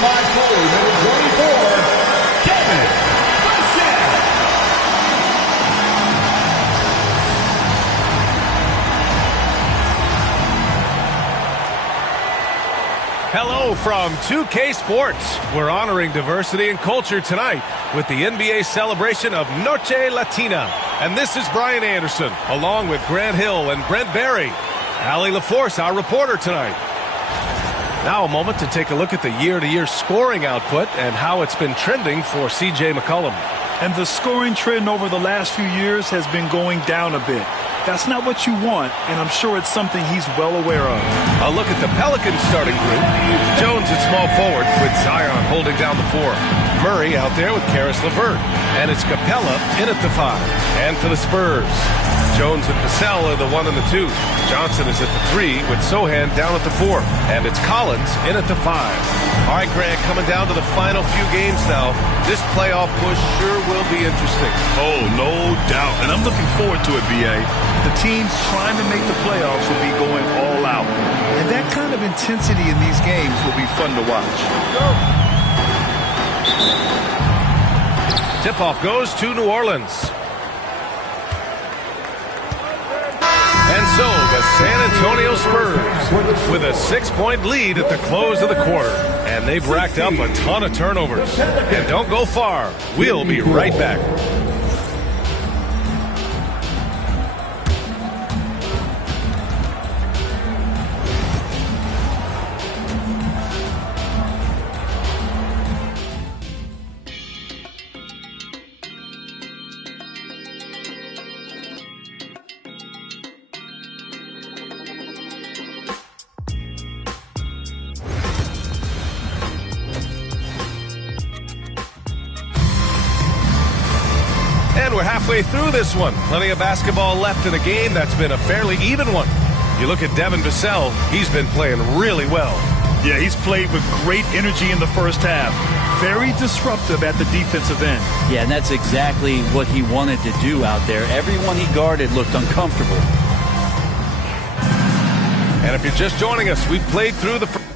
by forward, number 24, Devin Vassell. Hello from 2K Sports. We're honoring diversity and culture tonight with the NBA celebration of Noche Latina. And this is Brian Anderson, along with Grant Hill and Brent Berry. Allie LaForce, our reporter tonight. Now a moment to take a look at the year-to-year scoring output and how it's been trending for C.J. McCollum. And the scoring trend over the last few years has been going down a bit. That's not what you want, and I'm sure it's something he's well aware of. A look at the Pelicans starting group. Jones at small forward with Zion holding down the 4. Murray out there with Karis LeVert. And it's Capella in at the 5. And for the Spurs, Jones and Vassell are the 1 and the 2. Johnson is at the 3 with Sohan down at the 4. And it's Collins in at the 5. All right, Grant, coming down to the final few games now. This playoff push sure will be interesting. Oh, no doubt. And I'm looking forward to it, B.A. The teams trying to make the playoffs will be going all out. And that kind of intensity in these games will be fun to watch. Tip-off goes to New Orleans. And so the San Antonio Spurs with a 6-point lead at the close of the quarter. And they've racked up a ton of turnovers. And don't go far. We'll be right back. And we're halfway through this one. Plenty of basketball left in a game that's been a fairly even one. You look at Devin Vassell, he's been playing really well. Yeah, he's played with great energy in the first half. Very disruptive at the defensive end. Yeah, and that's exactly what he wanted to do out there. Everyone he guarded looked uncomfortable. And if you're just joining us, we played through the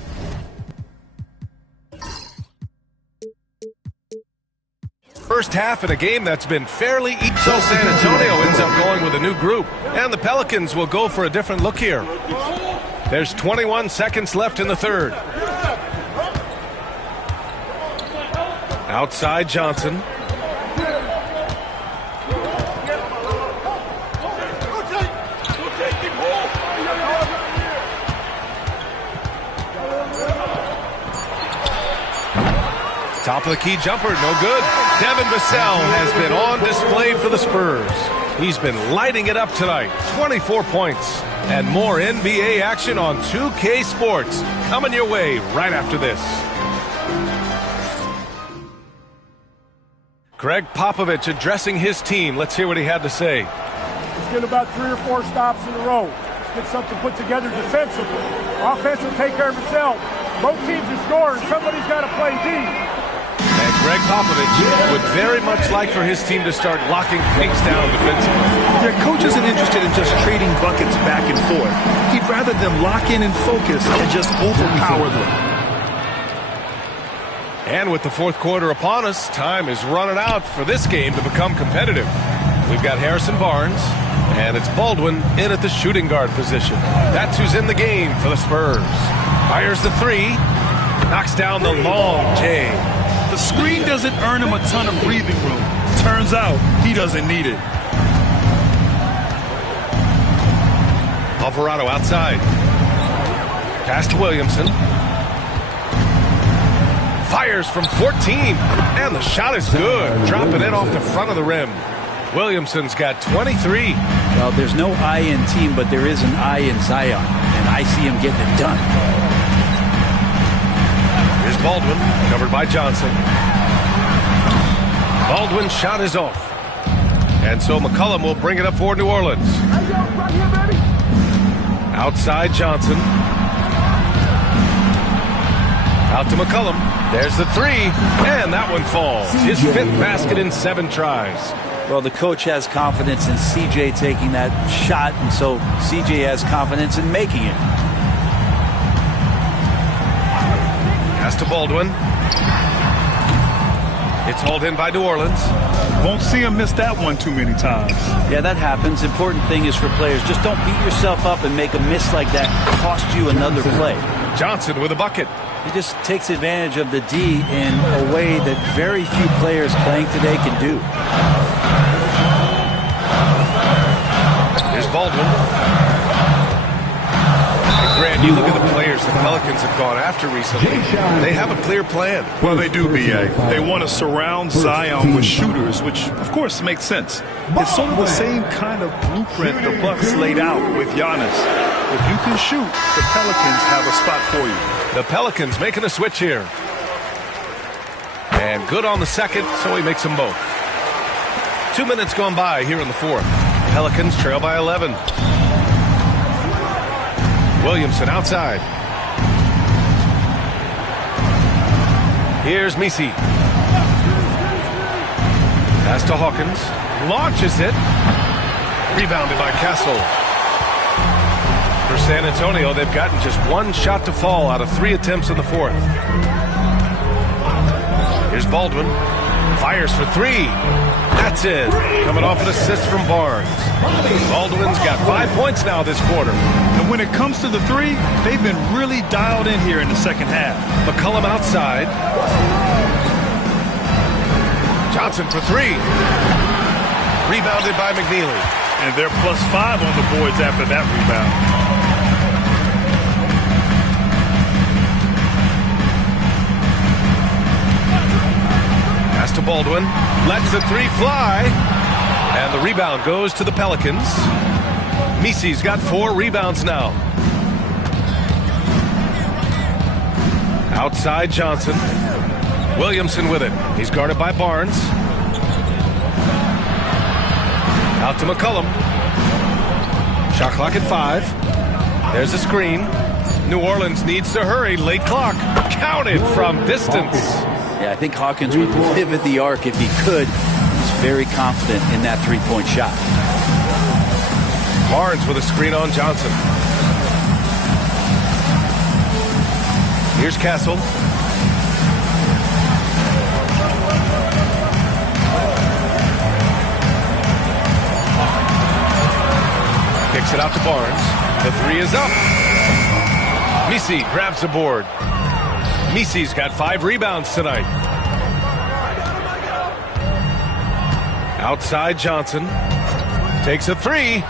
first half in a game that's been fairly easy. So San Antonio ends up going with a new group. And the Pelicans will go for a different look here. There's 21 seconds left in the third. Outside Johnson. Top of the key jumper, no good. Devin Vassell has been on display for the Spurs. He's been lighting it up tonight. 24 points. And more NBA action on 2K Sports coming your way right after this. Greg Popovich addressing his team. Let's hear what he had to say. Let's get about 3 or 4 stops in a row. Let's get something put together defensively. Offense will take care of itself. Both teams are scoring. Somebody's got to play D. And Greg Popovich would very much like for his team to start locking things down defensively. Their coach isn't interested in just trading buckets back and forth. He'd rather them lock in and focus and just overpower them. And with the fourth quarter upon us, time is running out for this game to become competitive. We've got Harrison Barnes, and it's Baldwin in at the shooting guard position. That's who's in the game for the Spurs. Fires the 3, knocks down the long J. The screen doesn't earn him a ton of breathing room. Turns out he doesn't need it. Alvarado outside. Pass to Williamson. Fires from 14, and the shot is good. Dropping it off the front of the rim. Williamson's got 23. Well, there's no I in team, but there is an I in Zion, and I see him getting it done. Here's Baldwin, covered by Johnson. Baldwin's shot is off. And so McCollum will bring it up for New Orleans. Outside Johnson. Out to McCollum. There's the 3, and that one falls. His 5th basket in 7 tries. Well, the coach has confidence in C.J. taking that shot, and so C.J. has confidence in making it. Pass to Baldwin. It's hauled in by New Orleans. Won't see him miss that one too many times. Yeah, that happens. Important thing is for players, just don't beat yourself up and make a miss like that cost you another play. Johnson with a bucket. He just takes advantage of the D in a way that very few players playing today can do. Here's Baldwin. Grant, you look at the players the Pelicans have gone after recently. They have a clear plan. Well, they do, B.A. They want to surround Zion with shooters, which, of course, makes sense. It's sort of the same kind of blueprint the Bucks laid out with Giannis. If you can shoot, the Pelicans have a spot for you. The Pelicans making a switch here. And good on the second, so he makes them both. 2 minutes gone by here in the fourth. Pelicans trail by 11. Williamson outside. Here's Misi. Pass to Hawkins. Launches it. Rebounded by Castle. For San Antonio, they've gotten just one shot to fall out of 3 attempts in the fourth. Here's Baldwin. Fires for 3. That's it. Coming off an assist from Barnes. Baldwin's got 5 points now this quarter. And when it comes to the 3, they've been really dialed in here in the second half. McCollum outside. Johnson for 3. Rebounded by McNeely. And they're +5 on the boards after that rebound. Pass to Baldwin. Lets the 3 fly. And the rebound goes to the Pelicans. Misi's got 4 rebounds now. Outside Johnson. Williamson with it. He's guarded by Barnes. Out to McCollum. Shot clock at 5. There's a screen. New Orleans needs to hurry. Late clock. Counted from distance. Yeah, I think Hawkins would pivot the arc if he could. He's very confident in that three-point shot. Barnes with a screen on Johnson. Here's Castle. Kicks it out to Barnes. The 3 is up. Misi grabs the board. Misi's got 5 rebounds tonight. Outside Johnson. Takes a 3.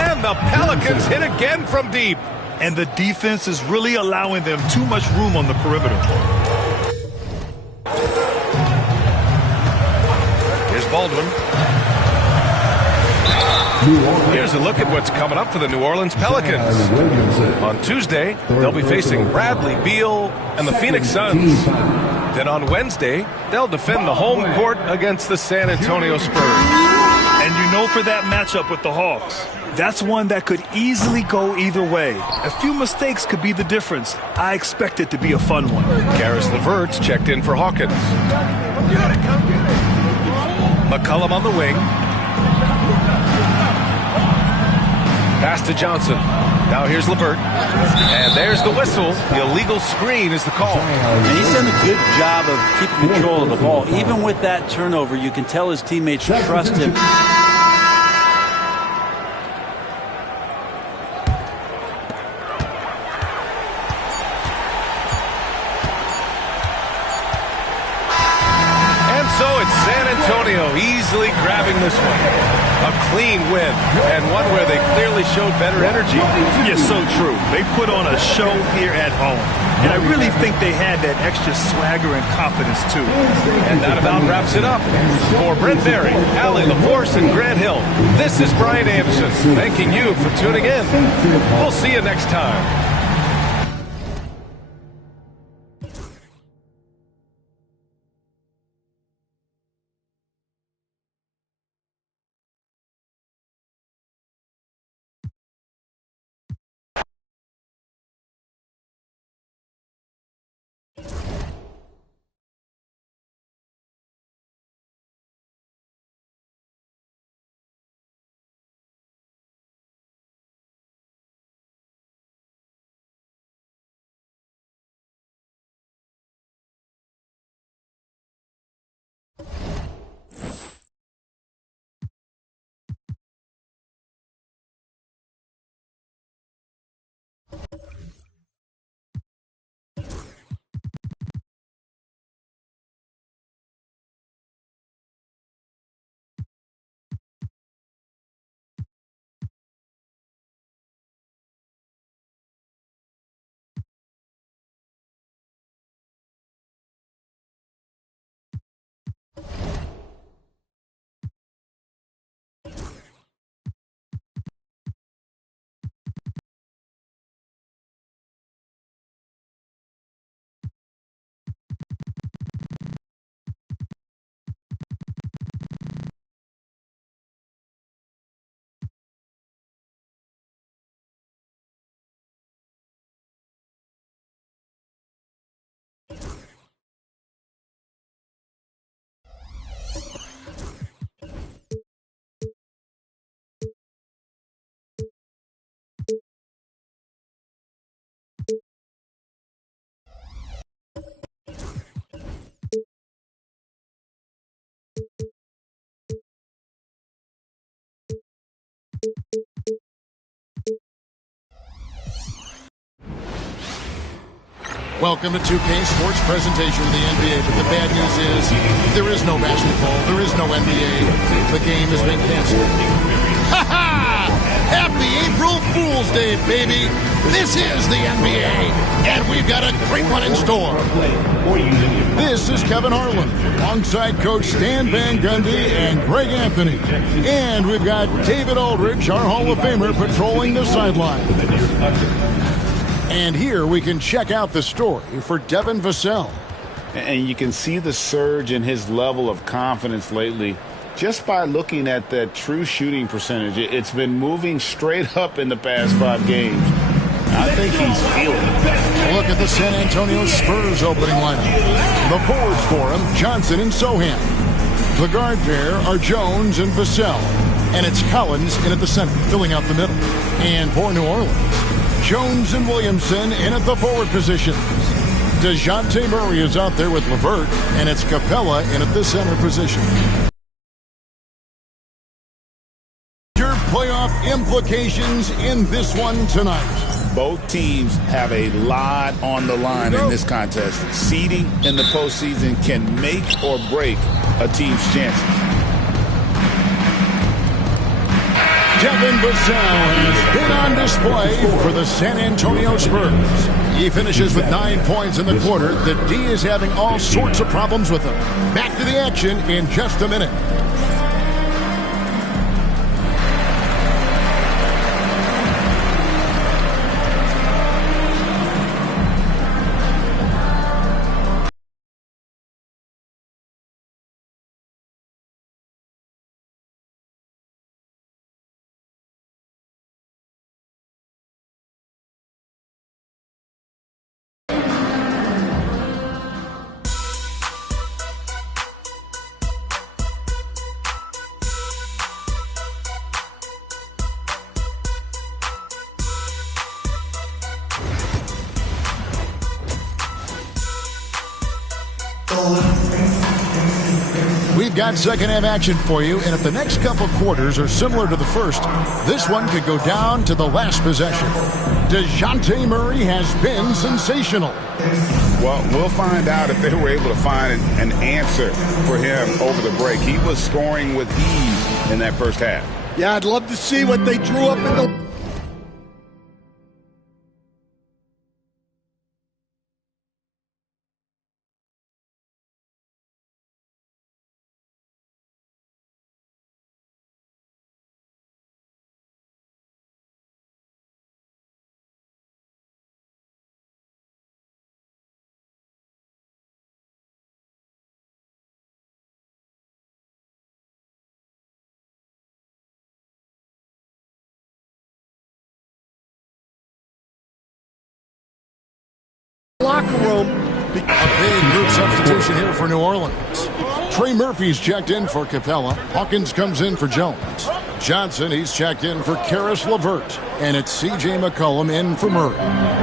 And the Pelicans hit again from deep. And the defense is really allowing them too much room on the perimeter. Here's Baldwin. Here's a look at what's coming up for the New Orleans Pelicans. On Tuesday, they'll be facing Bradley Beal and the Phoenix Suns. Then on Wednesday, they'll defend the home court against the San Antonio Spurs. And you know, for that matchup with the Hawks, that's one that could easily go either way. A few mistakes could be the difference. I expect it to be a fun one. Caris LeVert's checked in for Hawkins. McCollum on the wing. Pass to Johnson. Now here's LeVert. And there's the whistle. The illegal screen is the call. And he's done a good job of keeping control of the ball. Even with that turnover, you can tell his teammates trust him. So it's San Antonio easily grabbing this one. A clean win, and one where they clearly showed better energy. Yes, so true. They put on a show here at home. And I really think they had that extra swagger and confidence, too. And that about wraps it up. For Brent Berry, Allie LaForce, and Grant Hill, this is Brian Anderson, thanking you for tuning in. We'll see you next time. Welcome to 2K Sports presentation of the NBA, but the bad news is there is no basketball, there is no NBA. The game has been canceled. Ha ha! Happy April Fool's Day, baby! This is the NBA, and we've got a great one in store. This is Kevin Harlan, alongside Coach Stan Van Gundy and Greg Anthony. And we've got David Aldridge, our Hall of Famer, patrolling the sideline. And here we can check out the story for Devin Vassell. And you can see the surge in his level of confidence lately just by looking at that true shooting percentage. It's been moving straight up in the past 5 games. I think he's feeling it. Look at the San Antonio Spurs opening lineup. The forwards for him, Johnson and Sohan. The guard pair are Jones and Vassell. And it's Collins in at the center, filling out the middle. And for New Orleans, Jones and Williamson in at the forward positions. DeJounte Murray is out there with LeVert, and it's Capella in at the center position. Your playoff implications in this one tonight. Both teams have a lot on the line in this contest. Seeding in the postseason can make or break a team's chances. Devin Vassell has been on display for the San Antonio Spurs. He finishes with 9 points in the quarter. The D is having all sorts of problems with him. Back to the action in just a minute. We've got second half action for you, and if the next couple quarters are similar to the first, this one could go down to the last possession. DeJounte Murray has been sensational. Well, we'll find out if they were able to find an answer for him over the break. He was scoring with ease in that first half. Yeah, I'd love to see what they drew up in the... locker room. A big group substitution here for New Orleans. Trey Murphy's checked in for Capella. Hawkins comes in for Jones. Johnson, he's checked in for Caris LeVert. And it's C.J. McCollum in for Murray.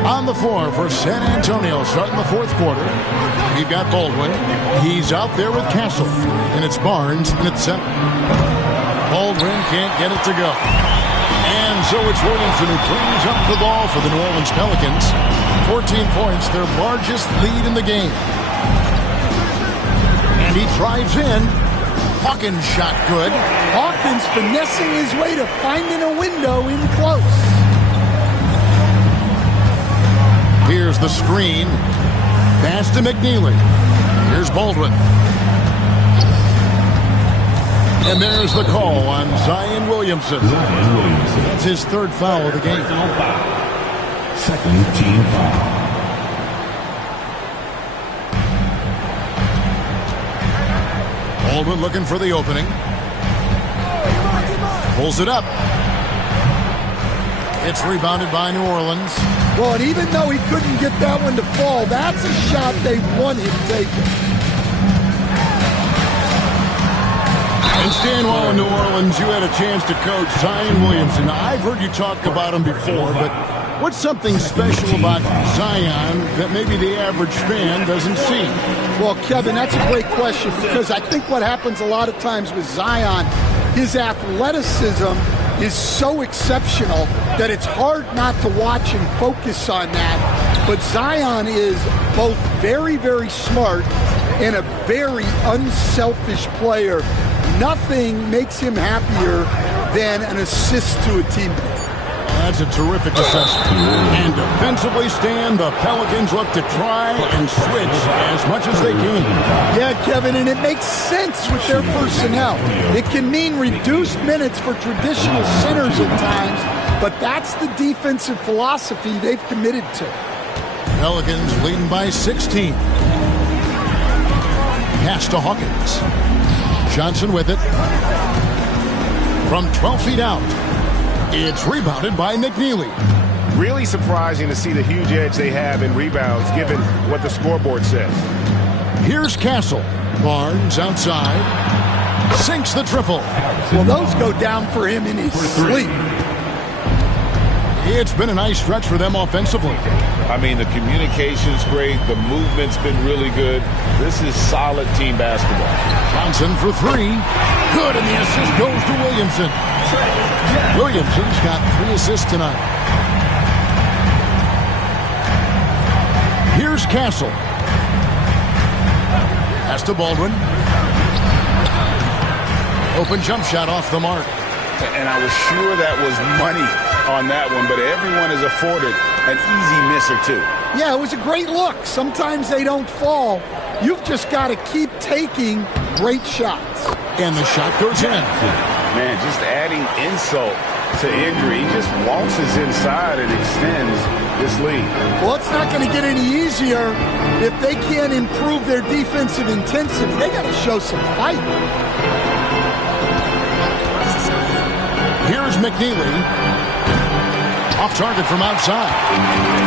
On the floor for San Antonio starting the fourth quarter. We've got Baldwin. He's out there with Castle. And it's Barnes in its center. Baldwin can't get it to go. And so it's Williamson who brings up the ball for the New Orleans Pelicans. 14 points, their largest lead in the game. And he drives in. Hawkins shot good. Hawkins finessing his way to finding a window in close. Here's the screen. Pass to McNeely. Here's Baldwin. And there's the call on Zion Williamson. That's his third foul of the game. Second team foul. Baldwin looking for the opening. Pulls it up. It's rebounded by New Orleans. Well, and even though he couldn't get that one to fall, that's a shot they want him taking. And Stan, while in New Orleans, you had a chance to coach Zion Williamson. Now, I've heard you talk about him before, but what's something special about Zion that maybe the average fan doesn't see? Well, Kevin, that's a great question because I think what happens a lot of times with Zion, his athleticism is so exceptional that it's hard not to watch and focus on that. But Zion is both very, very smart and a very unselfish player. Nothing makes him happier than an assist to a teammate. That's a terrific assessment. And defensively, Stan, the Pelicans look to try and switch as much as they can. Yeah, Kevin, and it makes sense with their personnel. It can mean reduced minutes for traditional centers at times, but that's the defensive philosophy they've committed to. Pelicans leading by 16. Pass to Hawkins. Johnson with it. From 12 feet out. It's rebounded by McNeely. Really surprising to see the huge edge they have in rebounds given what the scoreboard says. Here's Castle. Barnes outside. Sinks the triple. Well, those go down for him in his sleep. It's been a nice stretch for them offensively. I mean, the communication's great. The movement's been really good. This is solid team basketball. Johnson for three. Good, and the assist goes to Williamson. Williamson's got 3 assists tonight. Here's Castle. Pass to Baldwin. Open jump shot off the mark. And I was sure that was money on that one, but everyone is afforded an easy miss or two. Yeah, it was a great look. Sometimes they don't fall. You've just got to keep taking great shots. And the shot goes in. Man, just adding insult to injury. He just waltzes inside and extends this lead. Well, it's not going to get any easier if they can't improve their defensive intensity. They got to show some fight. Here's McNeely. Off target from outside.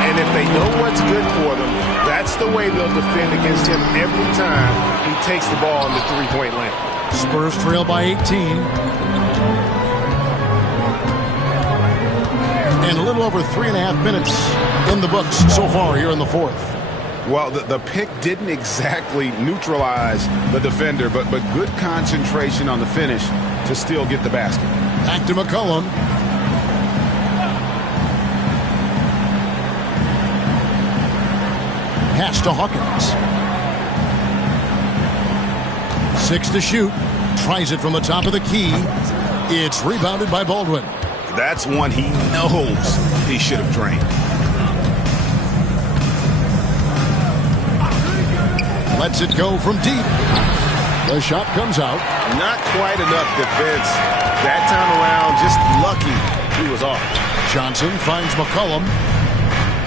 And if they know what's good for them, that's the way they'll defend against him every time he takes the ball in the three-point lane. Spurs trail by 18. And a little over 3.5 minutes in the books so far here in the fourth. Well, the pick didn't exactly neutralize the defender, but good concentration on the finish to still get the basket. Back to McCollum. Pass to Hawkins. 6 to shoot. Tries it from the top of the key. It's rebounded by Baldwin. That's one he knows he should have drained. Lets it go from deep. The shot comes out. Not quite enough defense. That time around, just lucky he was off. Johnson finds McCollum.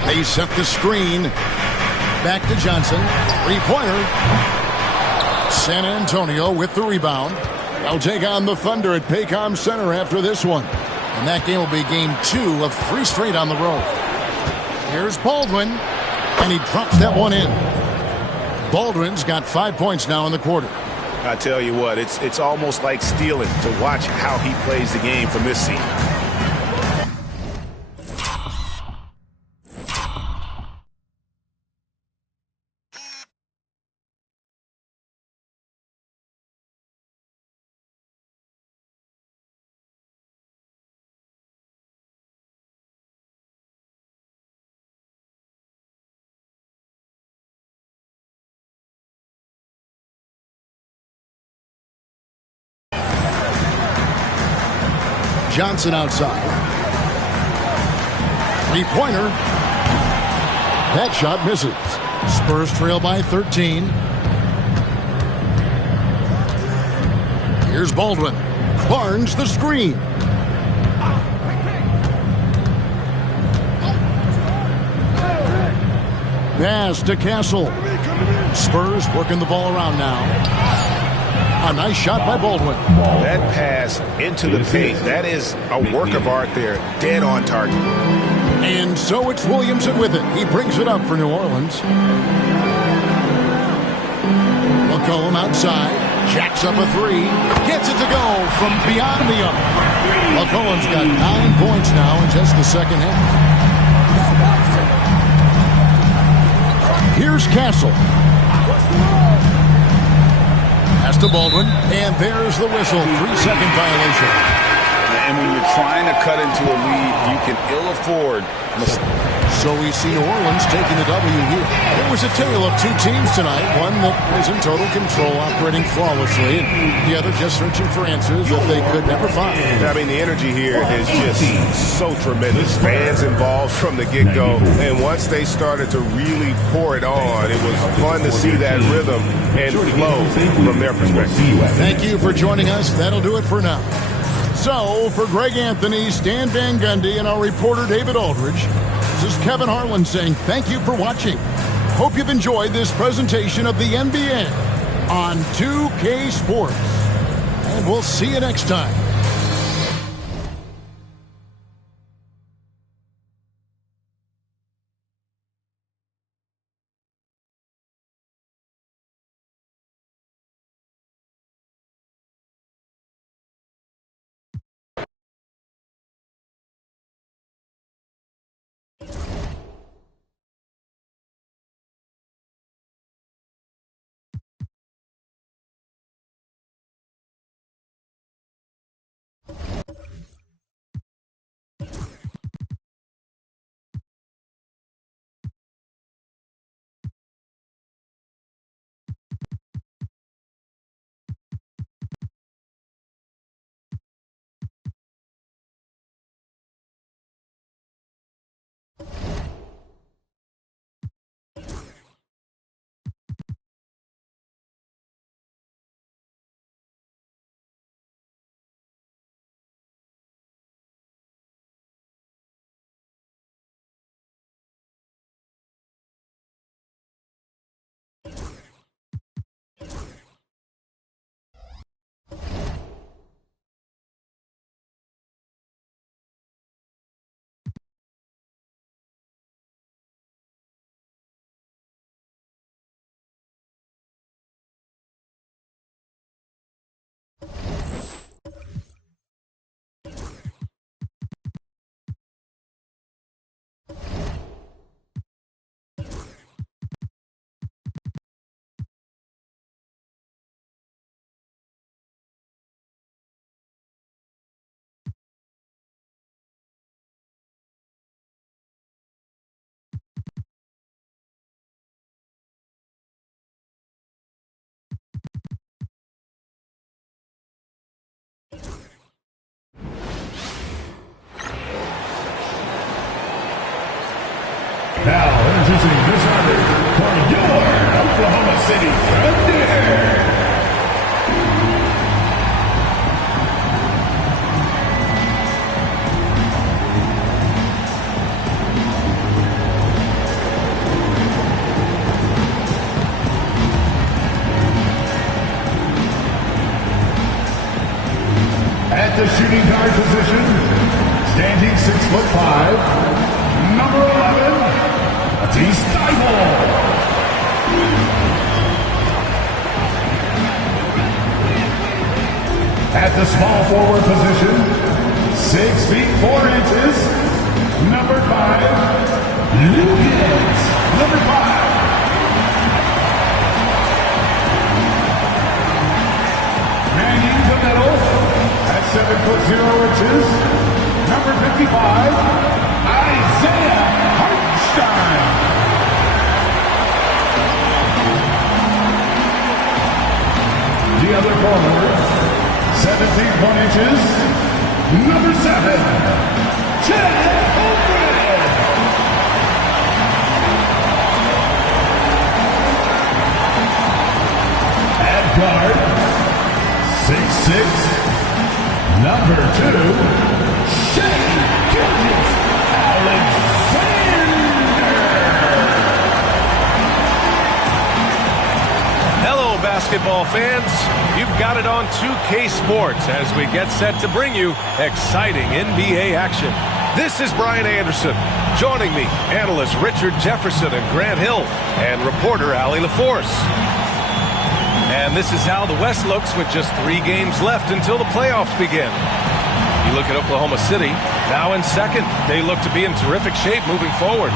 They set the screen. Back to Johnson. 3-pointer. San Antonio with the rebound. They'll take on the Thunder at Paycom Center after this one. And that game will be game 2 of 3 straight on the road. Here's Baldwin. And he drops that one in. Baldwin's got 5 points now in the quarter. I tell you what, it's almost like stealing to watch how he plays the game from this seat. Johnson outside. 3-pointer. That shot misses. Spurs trail by 13. Here's Baldwin. Barnes the screen. Pass to Castle. Spurs working the ball around now. A nice shot by Baldwin. That pass into the paint, that is a work of art there. Dead on target. And so it's Williamson with it. He brings it up for New Orleans. McCollum outside. Jacks up a 3. Gets it to go from beyond the arc. McCollum's got 9 points now in just the second half. Here's Castle. Pass to Baldwin, and there's the whistle. 3-second violation. And And when you're trying to cut into a lead, you can ill afford mistakes. So we see New Orleans taking the W here. It was a tale of two teams tonight. One that was in total control, operating flawlessly, and the other just searching for answers that they could never find. I mean, the energy here is just so tremendous. Fans involved from the get-go. And once they started to really pour it on, it was fun to see that rhythm and flow from their perspective. Thank you for joining us. That'll do it for now. So, for Greg Anthony, Stan Van Gundy, and our reporter David Aldridge, this is Kevin Harlan saying thank you for watching. Hope you've enjoyed this presentation of the NBA on 2K Sports. And we'll see you next time. Now introducing this artist for your Oklahoma City Thunder. At the shooting guard position, standing 6'5", number 11, at the small forward position, 6 feet 4 inches, number 5, Lucas, number 5. Manning the middle, at 7'0", number 55, Isaiah Hartenstein. The other forward, 17 inches, number 7, Chad Holmgren. At guard, 6'6", number 2, Shane Gilgeous-Alexander. Hello, basketball fans. You've got it on 2K Sports as we get set to bring you exciting NBA action. This is Brian Anderson. Joining me, analysts Richard Jefferson and Grant Hill, and reporter Allie LaForce. And this is how the West looks with just 3 games left until the playoffs begin. You look at Oklahoma City, now in second. They look to be in terrific shape moving forward.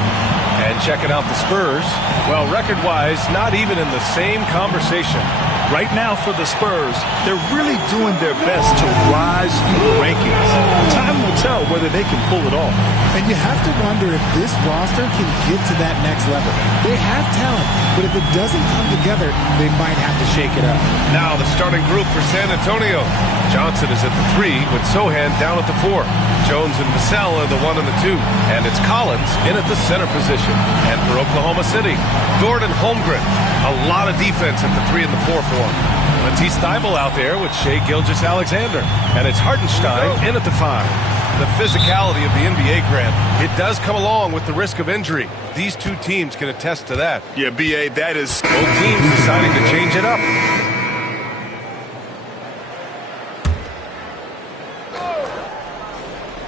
And checking out the Spurs, well, record-wise, not even in the same conversation. Right now for the Spurs, they're really doing their best to rise through the rankings. Time will tell whether they can pull it off. And you have to wonder if this roster can get to that next level. They have talent, but if it doesn't come together, they might have to shake it up. Now the starting group for San Antonio. Johnson is at the 3 with Sohan down at the 4. Jones and Vassell are the 1 and the 2. And it's Collins in at the center position. And for Oklahoma City, Gordon Holmgren. A lot of defense at the 3 and the 4 for him. Matisse Thybulle out there with Shai Gilgeous-Alexander. And it's Hartenstein in at the 5. The physicality of the NBA, Grant, it does come along with the risk of injury. These two teams can attest to that. Yeah, B.A., that is... Both teams deciding to change it up.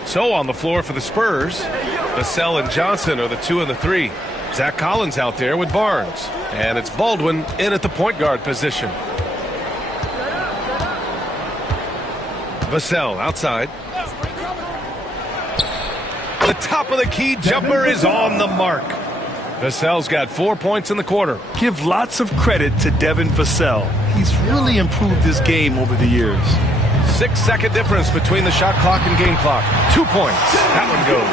So on the floor for the Spurs, Vassell and Johnson are the 2 and the 3. Zach Collins out there with Barnes. And it's Baldwin in at the point guard position. Vassell outside. The top of the key jumper is on the mark. Vassell's got 4 points in the quarter. Give lots of credit to Devin Vassell. He's really improved his game over the years. 6-second difference between the shot clock and game clock. 2 points. That one goes.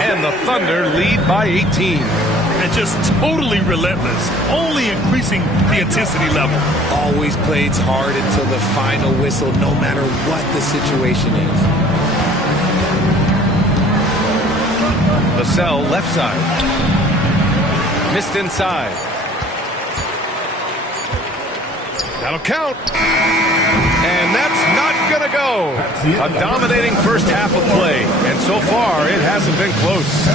And the Thunder lead by 18. And just totally relentless, only increasing the intensity level. Always plays hard until the final whistle, no matter what the situation is. Vassell left side. Missed inside. That'll count. And that's not going to go. A dominating first half of play. And so far, it hasn't been close.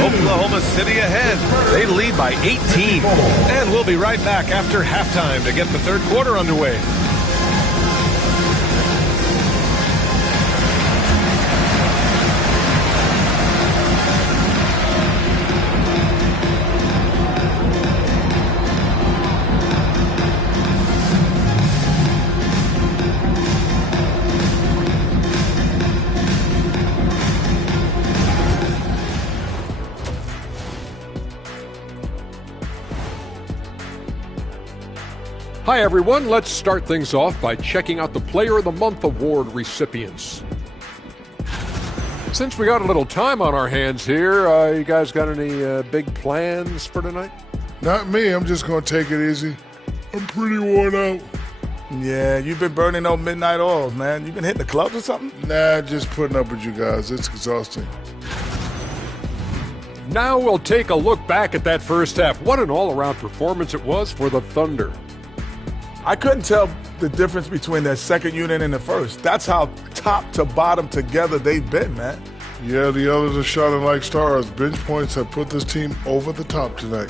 Oklahoma City ahead. They lead by 18. And we'll be right back after halftime to get the third quarter underway. Hi everyone, let's start things off by checking out the Player of the Month award recipients. Since we got a little time on our hands here, you guys got any big plans for tonight? Not me, I'm just going to take it easy. I'm pretty worn out. Yeah, you've been burning those midnight oils, man. You been hitting the clubs or something? Nah, just putting up with you guys. It's exhausting. Now we'll take a look back at that first half. What an all-around performance it was for the Thunder. I couldn't tell the difference between their second unit and the first. That's how top to bottom together they've been, man. Yeah, the others are shining like stars. Bench points have put this team over the top tonight.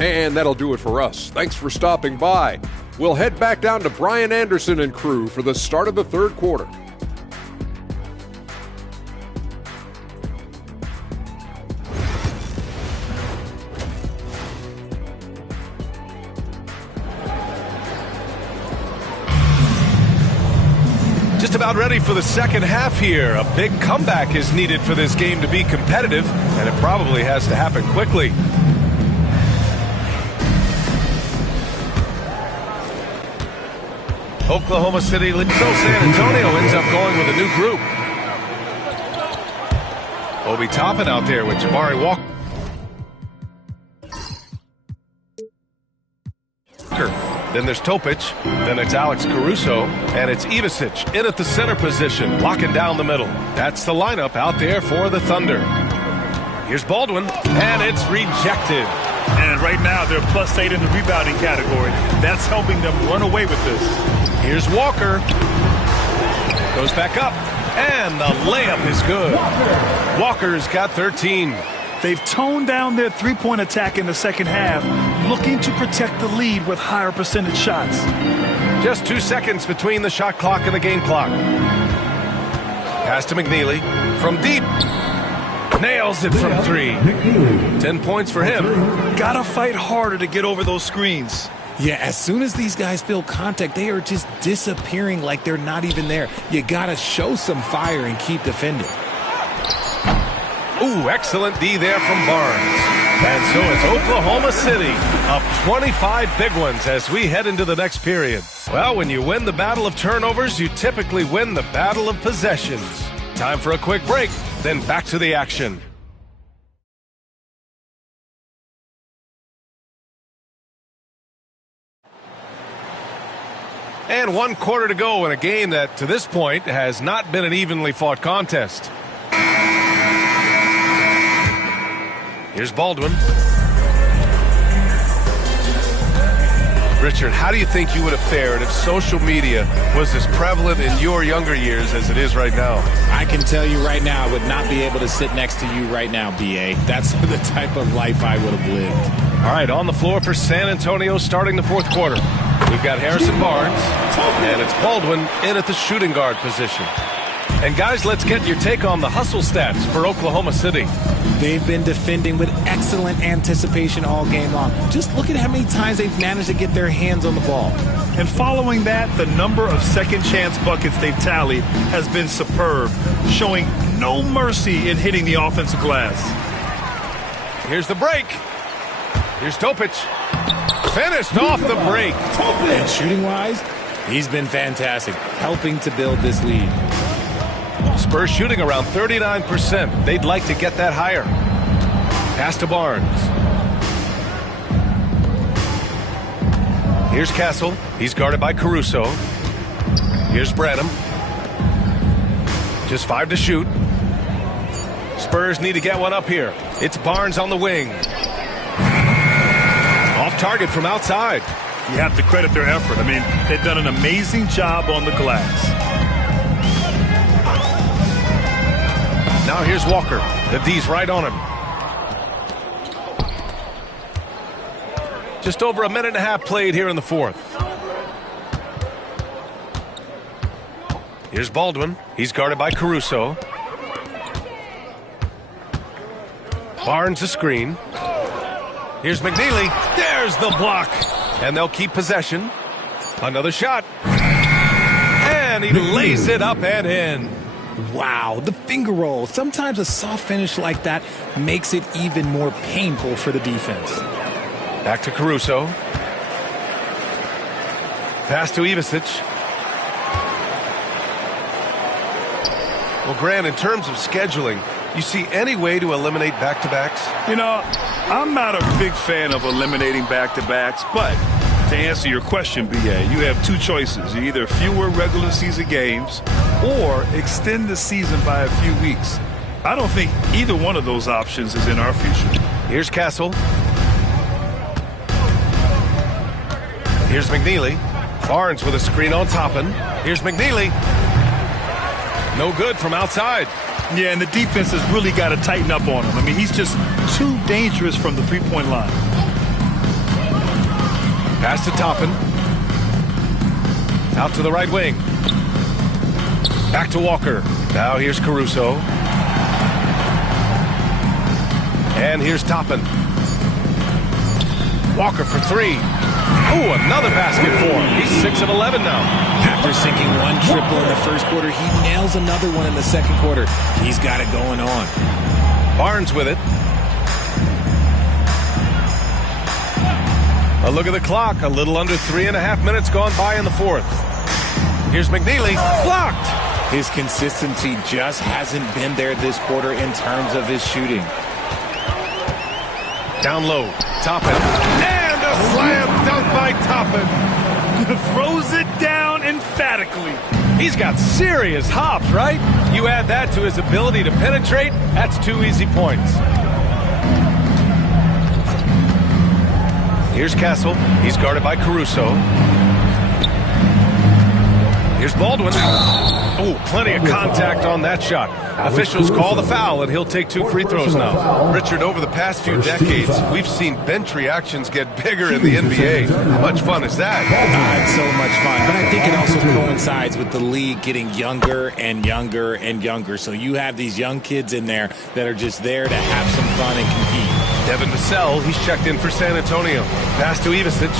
And that'll do it for us. Thanks for stopping by. We'll head back down to Brian Anderson and crew for the start of the third quarter. Just about ready for the second half here. A big comeback is needed for this game to be competitive, and it probably has to happen quickly. Oklahoma City, so San Antonio ends up going with a new group. Obi Toppin out there with Jabari Walker. Then there's Topic, then it's Alex Caruso, and it's Ivisic in at the center position, locking down the middle. That's the lineup out there for the Thunder. Here's Baldwin, and it's rejected. And right now, they're +8 in the rebounding category. That's helping them run away with this. Here's Walker. Goes back up, and the layup is good. Walker's got 13. They've toned down their three-point attack in the second half, looking to protect the lead with higher percentage shots. Just 2 seconds between the shot clock and the game clock. Pass to McNeely from deep. Nails it from 3. 10 points for him. Gotta fight harder to get over those screens. Yeah, as soon as these guys feel contact, they are just disappearing like they're not even there. You gotta show some fire and keep defending. Ooh, excellent D there from Barnes. And so it's Oklahoma City up 25 big ones as we head into the next period. Well, when you win the battle of turnovers, you typically win the battle of possessions. Time for a quick break, then back to the action. And 1 quarter to go in a game that, to this point, has not been an evenly fought contest. Here's Baldwin. Richard, how do you think you would have fared if social media was as prevalent in your younger years as it is right now? I can tell you right now, I would not be able to sit next to you right now, B.A. That's the type of life I would have lived. All right, on the floor for San Antonio starting the 4th quarter. We've got Harrison Barnes, and it's Baldwin in at the shooting guard position. And guys, let's get your take on the hustle stats for Oklahoma City. They've been defending with excellent anticipation all game long. Just look at how many times they've managed to get their hands on the ball. And following that, the number of second chance buckets they've tallied has been superb, showing no mercy in hitting the offensive glass. Here's the break. Here's Topic. Finished off the break. And shooting-wise, he's been fantastic, helping to build this lead. Spurs shooting around 39%. They'd like to get that higher. Pass to Barnes. Here's Castle. He's guarded by Caruso. Here's Branham. Just 5 to shoot. Spurs need to get one up here. It's Barnes on the wing. Off target from outside. You have to credit their effort. I mean, they've done an amazing job on the glass. Now here's Walker. The D's right on him. Just over a minute and a half played here in the 4th. Here's Baldwin. He's guarded by Caruso. Barnes a screen. Here's McNeely. There's the block. And they'll keep possession. Another shot. And he lays it up and in. Wow, the finger roll. Sometimes a soft finish like that makes it even more painful for the defense. Back to Caruso. Pass to Ivisic. Well, Grant, in terms of scheduling, you see any way to eliminate back-to-backs? You know, I'm not a big fan of eliminating back-to-backs, but to answer your question, B.A., you have 2 choices. Either fewer regular season games or extend the season by a few weeks. I don't think either one of those options is in our future. Here's Castle. Here's McNeely. Barnes with a screen on Toppin. Here's McNeely. No good from outside. Yeah, and the defense has really got to tighten up on him. I mean, he's just too dangerous from the three-point line. Pass to Toppin. Out to the right wing. Back to Walker. Now here's Caruso. And here's Toppin. Walker for 3. Oh, another basket for him. He's 6 of 11 now. After sinking 1 triple in the 1st quarter, he nails another one in the 2nd quarter. He's got it going on. Barnes with it. A look at the clock. A little under 3.5 minutes gone by in the 4th. Here's McNeely. Blocked. His consistency just hasn't been there this quarter in terms of his shooting. Down low. Toppin. And a slam dunk by Toppin. Throws it down emphatically. He's got serious hops, right? You add that to his ability to penetrate, that's 2 easy points. Here's Castle. He's guarded by Caruso. Here's Baldwin. Oh, plenty of contact on that shot. Officials call the foul, and he'll take 2 free throws now. Richard, over the past few decades, we've seen bench reactions get bigger in the NBA. How much fun is that? It's so much fun, but I think it also coincides with the league getting younger and younger and younger. So you have these young kids in there that are just there to have some fun and compete. Devin Vassell, he's checked in for San Antonio. Pass to Ivisic.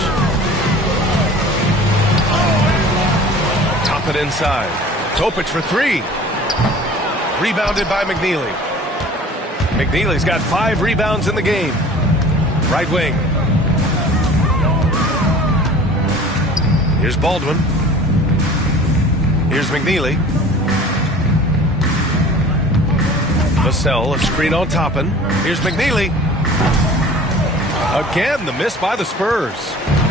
Top it inside. Topic for 3. Rebounded by McNeely. McNeely's got 5 rebounds in the game. Right wing. Here's Baldwin. Here's McNeely. Vassell, a screen on Toppin. Here's McNeely. Again, the miss by the Spurs.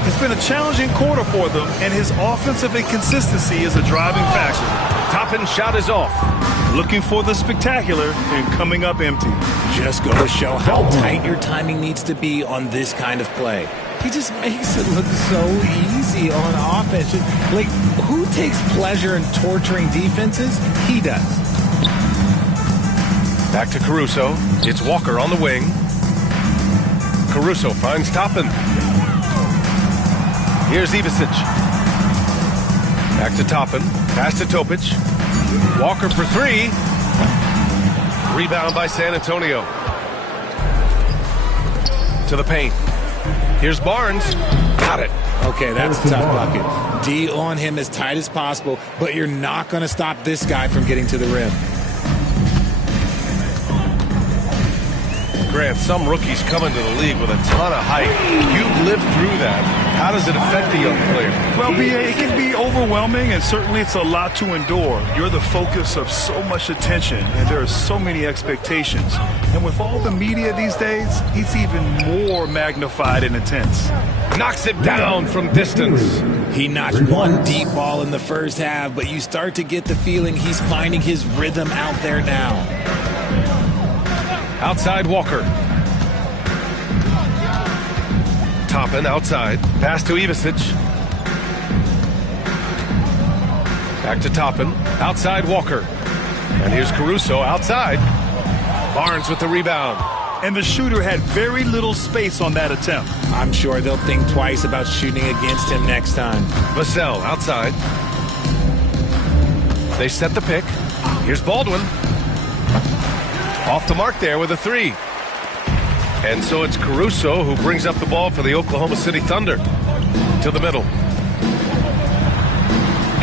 It's been a challenging quarter for them, and his offensive inconsistency is a driving factor. Toppin's shot is off. Looking for the spectacular and coming up empty. Just go to show how tight your timing needs to be on this kind of play. He just makes it look so easy on offense. Like, who takes pleasure in torturing defenses? He does. Back to Caruso. It's Walker on the wing. Caruso finds Toppin. Here's Ivicic. Back to Toppin. Pass to Topic. Walker for three. Rebound by San Antonio. To the paint. Here's Barnes. Got it. Okay, that's a tough bucket. D on him as tight as possible, but you're not going to stop this guy from getting to the rim. Grant, some rookies come into the league with a ton of height. You've lived through that. How does it affect the young player? Well, B.A., it can be overwhelming, and certainly it's a lot to endure. You're the focus of so much attention, and there are so many expectations. And with all the media these days, it's even more magnified and intense. Knocks it down from distance. He notched one deep ball in the first half, but you start to get the feeling he's finding his rhythm out there now. Outside Walker. Toppin outside. Pass to Ivicic. Back to Toppin. Outside Walker. And here's Caruso outside. Barnes with the rebound. And the shooter had very little space on that attempt. I'm sure they'll think twice about shooting against him next time. Vassell outside. They set the pick. Here's Baldwin. Off the mark there with a three. And so it's Caruso who brings up the ball for the Oklahoma City Thunder. To the middle.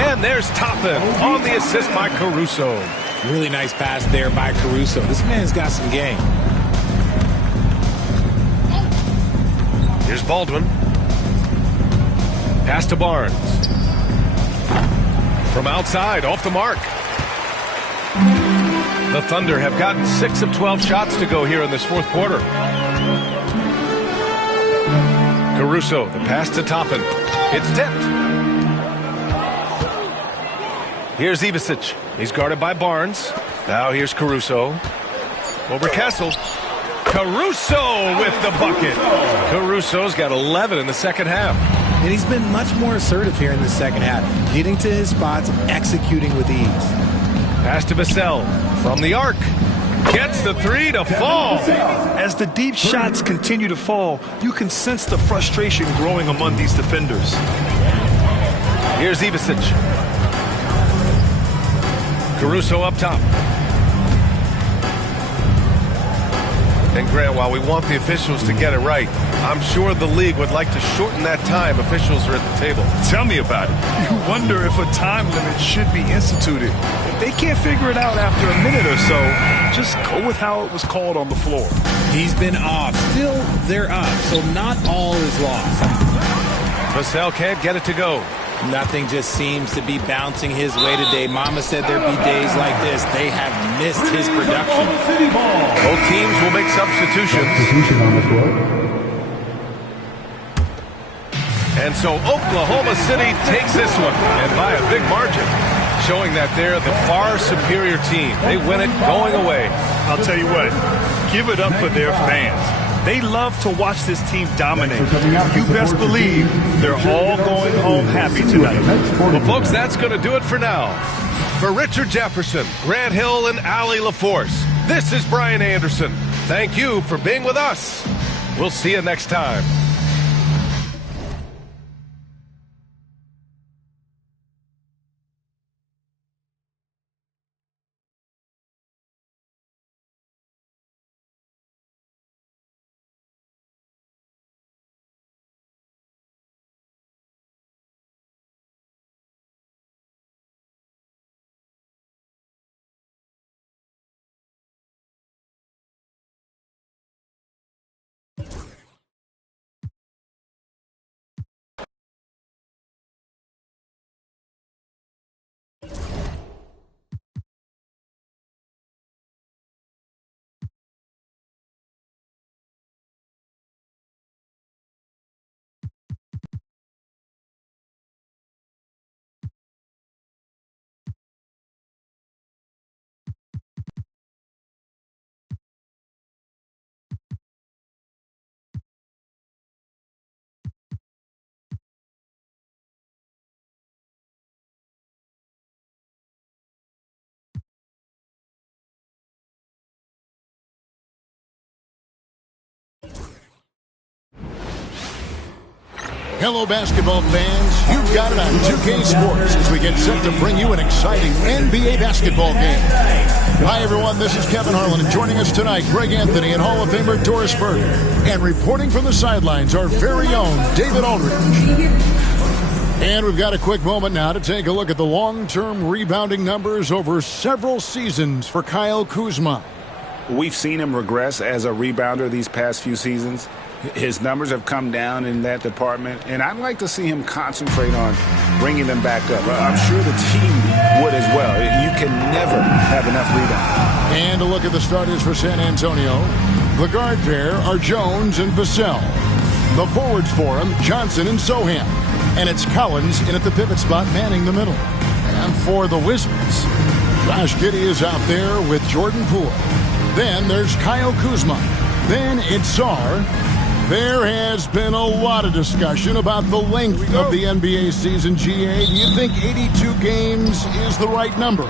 And there's Toppin on the assist by Caruso. Really nice pass there by Caruso. This man's got some game. Here's Baldwin. Pass to Barnes. From outside, off the mark. The Thunder have gotten 6 of 12 shots to go here in this fourth quarter. Caruso, the pass to Toppin. It's tipped. Here's Ivicic. He's guarded by Barnes. Now here's Caruso. Over Kessel. Caruso with the bucket. Caruso's got 11 in the second half. And he's been much more assertive here in the second half, getting to his spots, executing with ease. Pass to Vassell from the arc. Gets the three to fall. As the deep shots continue to fall, you can sense the frustration growing among these defenders. Here's Ivicic. Caruso up top. And Grant, while we want the officials to get it right, I'm sure the league would like to shorten that time officials are at the table. Tell me about it. You wonder if a time limit should be instituted. If they can't figure it out after a minute or so, just go with how it was called on the floor. He's been off. Still, they're up, so not all is lost. Vassell can't get it to go. Nothing just seems to be bouncing his way today. Mama said there'd be days like this. They have missed his production. Both teams will make substitutions. And so Oklahoma City takes this one, and by a big margin, showing that they're the far superior team. They win it going away. I'll tell you what, give it up for their fans. They love to watch this team dominate. You best believe they're all going home happy tonight. Well, folks, that's going to do it for now. For Richard Jefferson, Grant Hill, and Allie LaForce, this is Brian Anderson. Thank you for being with us. We'll see you next time. Hello, basketball fans. You've got it on 2K Sports as we get set to bring you an exciting NBA basketball game. Hi, everyone. This is Kevin Harlan, and joining us tonight, Greg Anthony and Hall of Famer Doris Burke. And reporting from the sidelines, our very own David Aldridge. And we've got a quick moment now to take a look at the long-term rebounding numbers over several seasons for Kyle Kuzma. We've seen him regress as a rebounder these past few seasons. His numbers have come down in that department, and I'd like to see him concentrate on bringing them back up. I'm sure the team would as well. You can never have enough rebounds. And a look at the starters for San Antonio. The guard pair are Jones and Vassell. The forwards for him, Johnson and Sohan. And it's Collins in at the pivot spot, manning the middle. And for the Wizards, Josh Giddey is out there with Jordan Poole. Then there's Kyle Kuzma. Then it's Czar. There has been a lot of discussion about the length of the NBA season, GA. Do you think 82 games is the right number?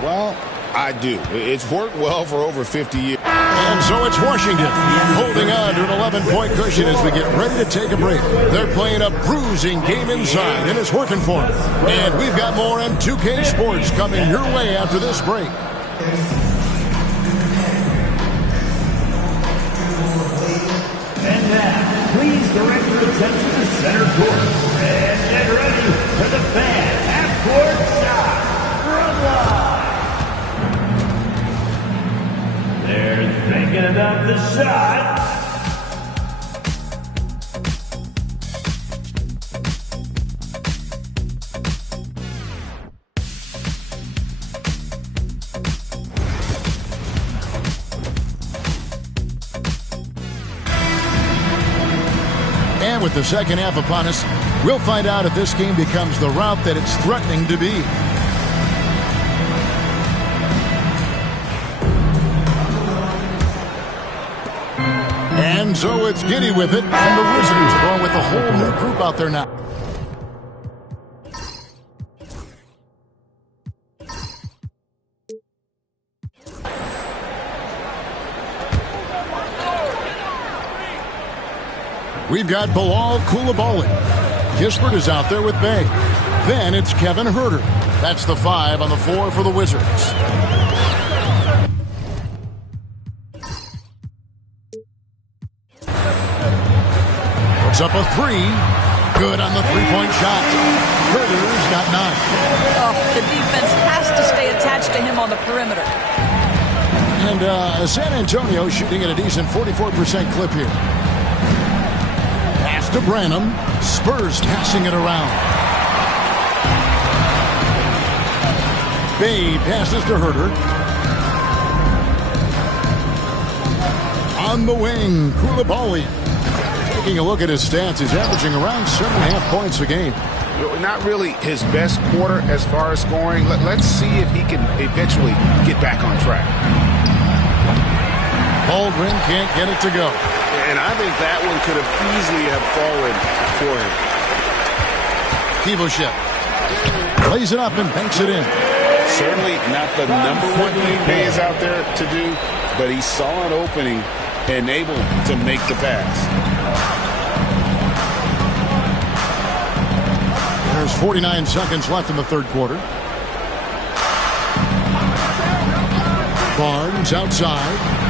Well, I do. It's worked well for over 50 years. And so it's Washington holding on to an 11-point cushion as we get ready to take a break. They're playing a bruising game inside, and it's working for them. And we've got more on 2K Sports coming your way after this break. And now, please direct your attention to center court. And get ready for the fan half-court shot. Run line. They're thinking about the shot. And with the second half upon us, we'll find out if this game becomes the route that it's threatening to be. And so it's Giddey with it, and the Wizards along with the whole new group out there now. We've got Bilal Coulibaly. Kispert is out there with Bay. Then it's Kevin Huerter. That's the 5 on the 4 for the Wizards. Puts up a 3. Good on the three-point shot. Huerter's got 9. Oh, the defense has to stay attached to him on the perimeter. And San Antonio shooting at a decent 44% clip here. To Branham. Spurs passing it around. Bay passes to Huerter. On the wing, Coulibaly. Taking a look at his stats, he's averaging around 7.5 points a game. Not really his best quarter as far as scoring. Let's see if he can eventually get back on track. Baldwin can't get it to go. And I think that one could have easily have fallen for him. Kivoshev plays it up and banks it in. Certainly not the number one thing Bay is out there to do, but he saw an opening and able to make the pass. There's 49 seconds left in the third quarter. Barnes outside.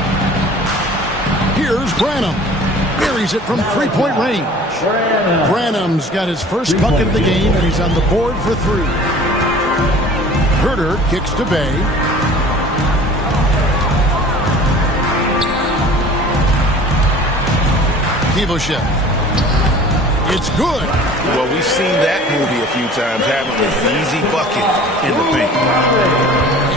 Here's Branham. Buries it from three-point range. Branham's got his first bucket of the game, and he's on the board for 3. Huerter kicks to Bay. Kivoshev. It's good. Well, we've seen that movie a few times, haven't we? An easy bucket in the paint.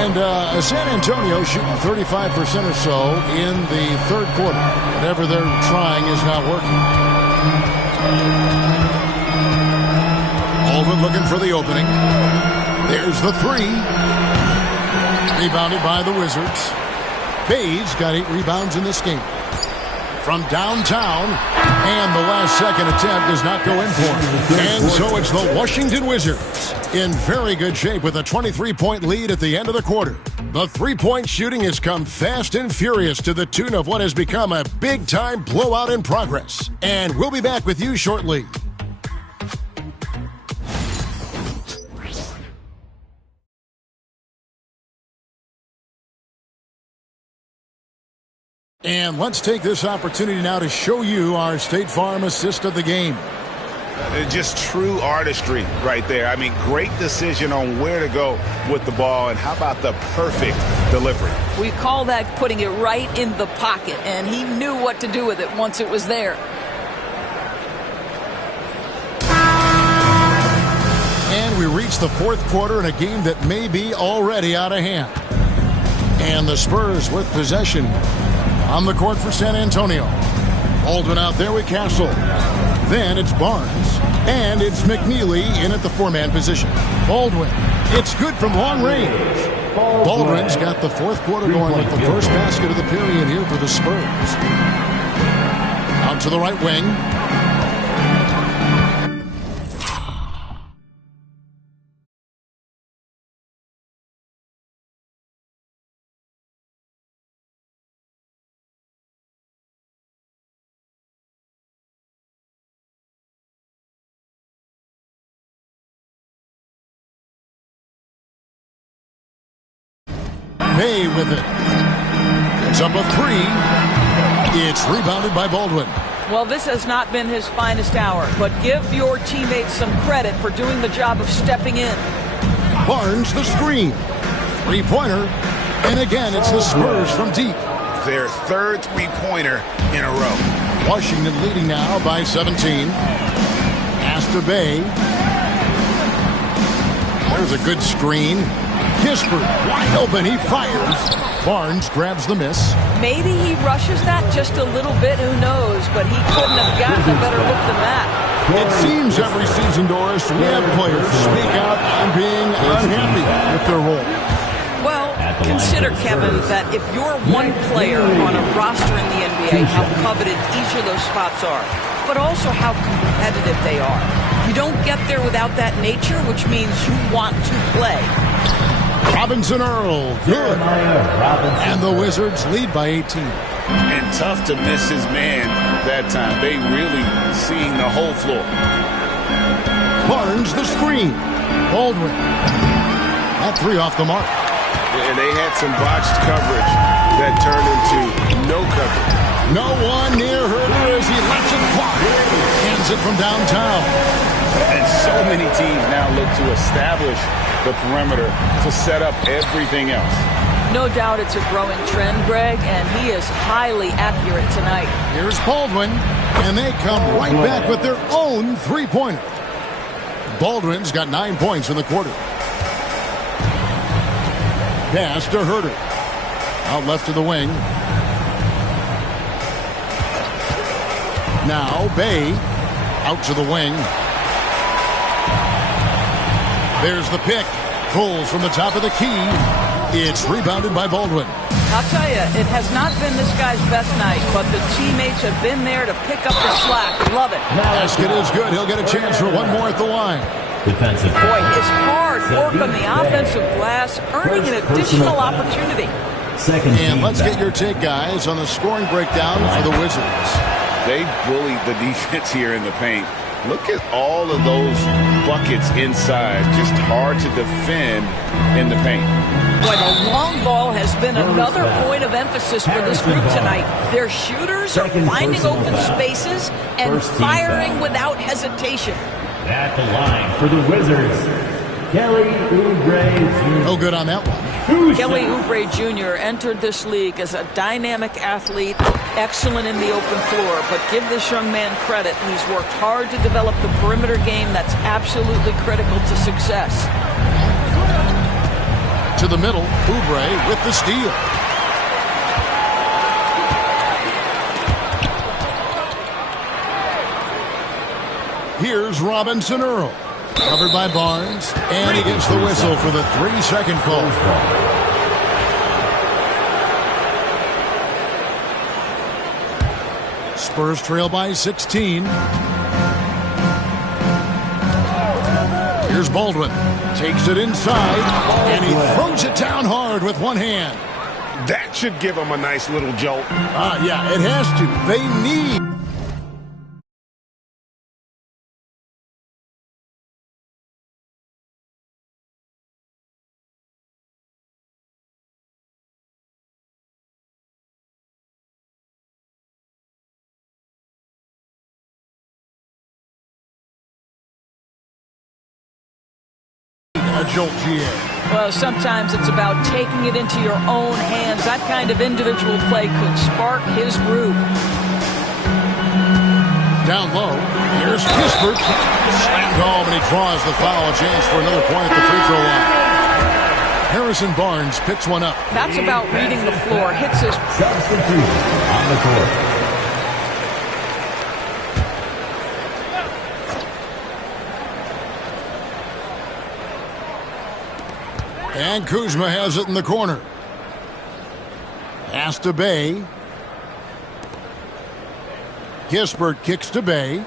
And San Antonio shooting 35% or so in the third quarter. Whatever they're trying is not working. Baldwin looking for the opening. There's the 3. Rebounded by the Wizards. Bay's got 8 rebounds in this game. From downtown, and the last second attempt does not go in for him. And so it's the Washington Wizards in very good shape with a 23-point lead at the end of the quarter. The three-point shooting has come fast and furious to the tune of what has become a big-time blowout in progress. And we'll be back with you shortly. And let's take this opportunity now to show you our State Farm assist of the game. Just true artistry right there. I mean, great decision on where to go with the ball, and how about the perfect delivery? We call that putting it right in the pocket, and he knew what to do with it once it was there. And we reach the fourth quarter in a game that may be already out of hand. And the Spurs with possession on the court for San Antonio. Baldwin out there with Castle. Then it's Barnes. And it's McNeely in at the four-man position. Baldwin. It's good from long range. Baldwin's got the fourth quarter going with the first basket of the period here for the Spurs. Out to the right wing. May with it. It's up a three. It's rebounded by Baldwin. Well, this has not been his finest hour, but give your teammates some credit for doing the job of stepping in. Barnes the screen. Three-pointer. And again, it's the Spurs from deep. Their third three-pointer in a row. Washington leading now by 17. Pass to Bay. There's a good screen. Kispert wide open. He fires. Barnes grabs the miss. Maybe he rushes that just a little bit. Who knows? But he couldn't have gotten a better look than that. It seems every season, Doris, we have players speak out on being unhappy with their role. Well, consider, Kevin, that if you're one player on a roster in the NBA, how coveted each of those spots are, but also how competitive they are. You don't get there without that nature, which means you want to play. Robinson Earl, good. And the Wizards lead by 18. And tough to miss his man that time. They really seeing the whole floor. Barnes the screen. Baldwin. That three off the mark. And they had some botched coverage that turned into no coverage. No one near Herter as he lets it fly. Hands it from downtown. And so many teams now look to establish the perimeter to set up everything else. No doubt it's a growing trend, Greg, and he is highly accurate tonight. Here's Baldwin, and they come right back with their own three-pointer. Baldwin's got 9 points in the quarter. Pass to Herter. Out left to the wing. Now Bay out to the wing. There's the pick. Pulls from the top of the key. It's rebounded by Baldwin. I'll tell you, it has not been this guy's best night, but the teammates have been there to pick up the slack. Love it. Basket is good. He'll get a chance for one more at the line. Defensive. Boy, his hard work on the offensive glass, earning an additional opportunity. And let's get your take, guys, on the scoring breakdown for the Wizards. They bullied the defense here in the paint. Look at all of those buckets inside. Just hard to defend in the paint. Boy, the long ball has been another point of emphasis for this group tonight. Their shooters are finding open spaces and firing without hesitation. At the line for the Wizards, Kelly Oubre Jr. No good on that one. Kelly Oubre Jr. entered this league as a dynamic athlete, excellent in the open floor, but give this young man credit. He's worked hard to develop the perimeter game that's absolutely critical to success. To the middle, Oubre with the steal. Here's Robinson Earl. Covered by Barnes, and he gets the whistle for the 3-second call. Spurs trail by 16. Here's Baldwin. Takes it inside, and he throws it down hard with one hand. That should give him a nice little jolt. Yeah, it has to. They need jolt, GA. Well, sometimes it's about taking it into your own hands. That kind of individual play could spark his group. Down low, here's Kispert. Slammed home, and he draws the foul. A chance for another point at the free throw line. Harrison Barnes picks one up. That's about reading the floor. Hits his... Substitute on the court. And Kuzma has it in the corner. Pass to Bay. Kispert kicks to Bay.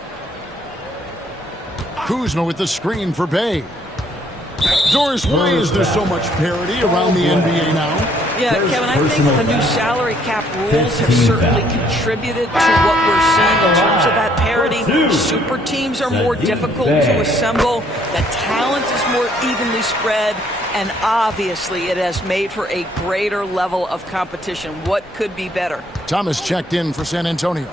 Kuzma with the screen for Bay. Doris, why is there so much parity around the NBA now? Yeah, Kevin, I think the new salary cap rules have certainly contributed to what we're seeing in terms of that parity. Super teams are more difficult to assemble. The talent is more evenly spread. And obviously, it has made for a greater level of competition. What could be better? Thomas checked in for San Antonio.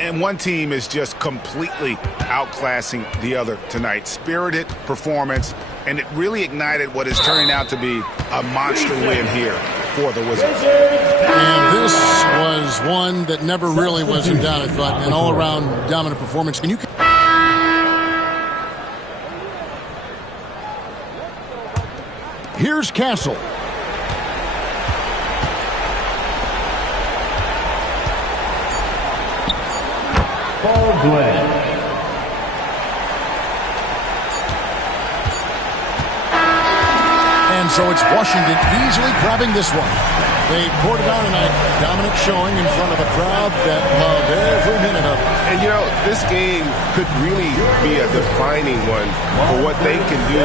And one team is just completely outclassing the other tonight. Spirited performance, and it really ignited what is turning out to be a monster win here for the Wizards. And this was one that never really was in doubt, I thought. An all-around dominant performance. Can you... Here's Castle. Baldwin. And so it's Washington easily grabbing this one. They poured it on tonight. Dominant showing in front of a crowd that loved every minute of it. And, you know, this game could really be a defining one for what they can do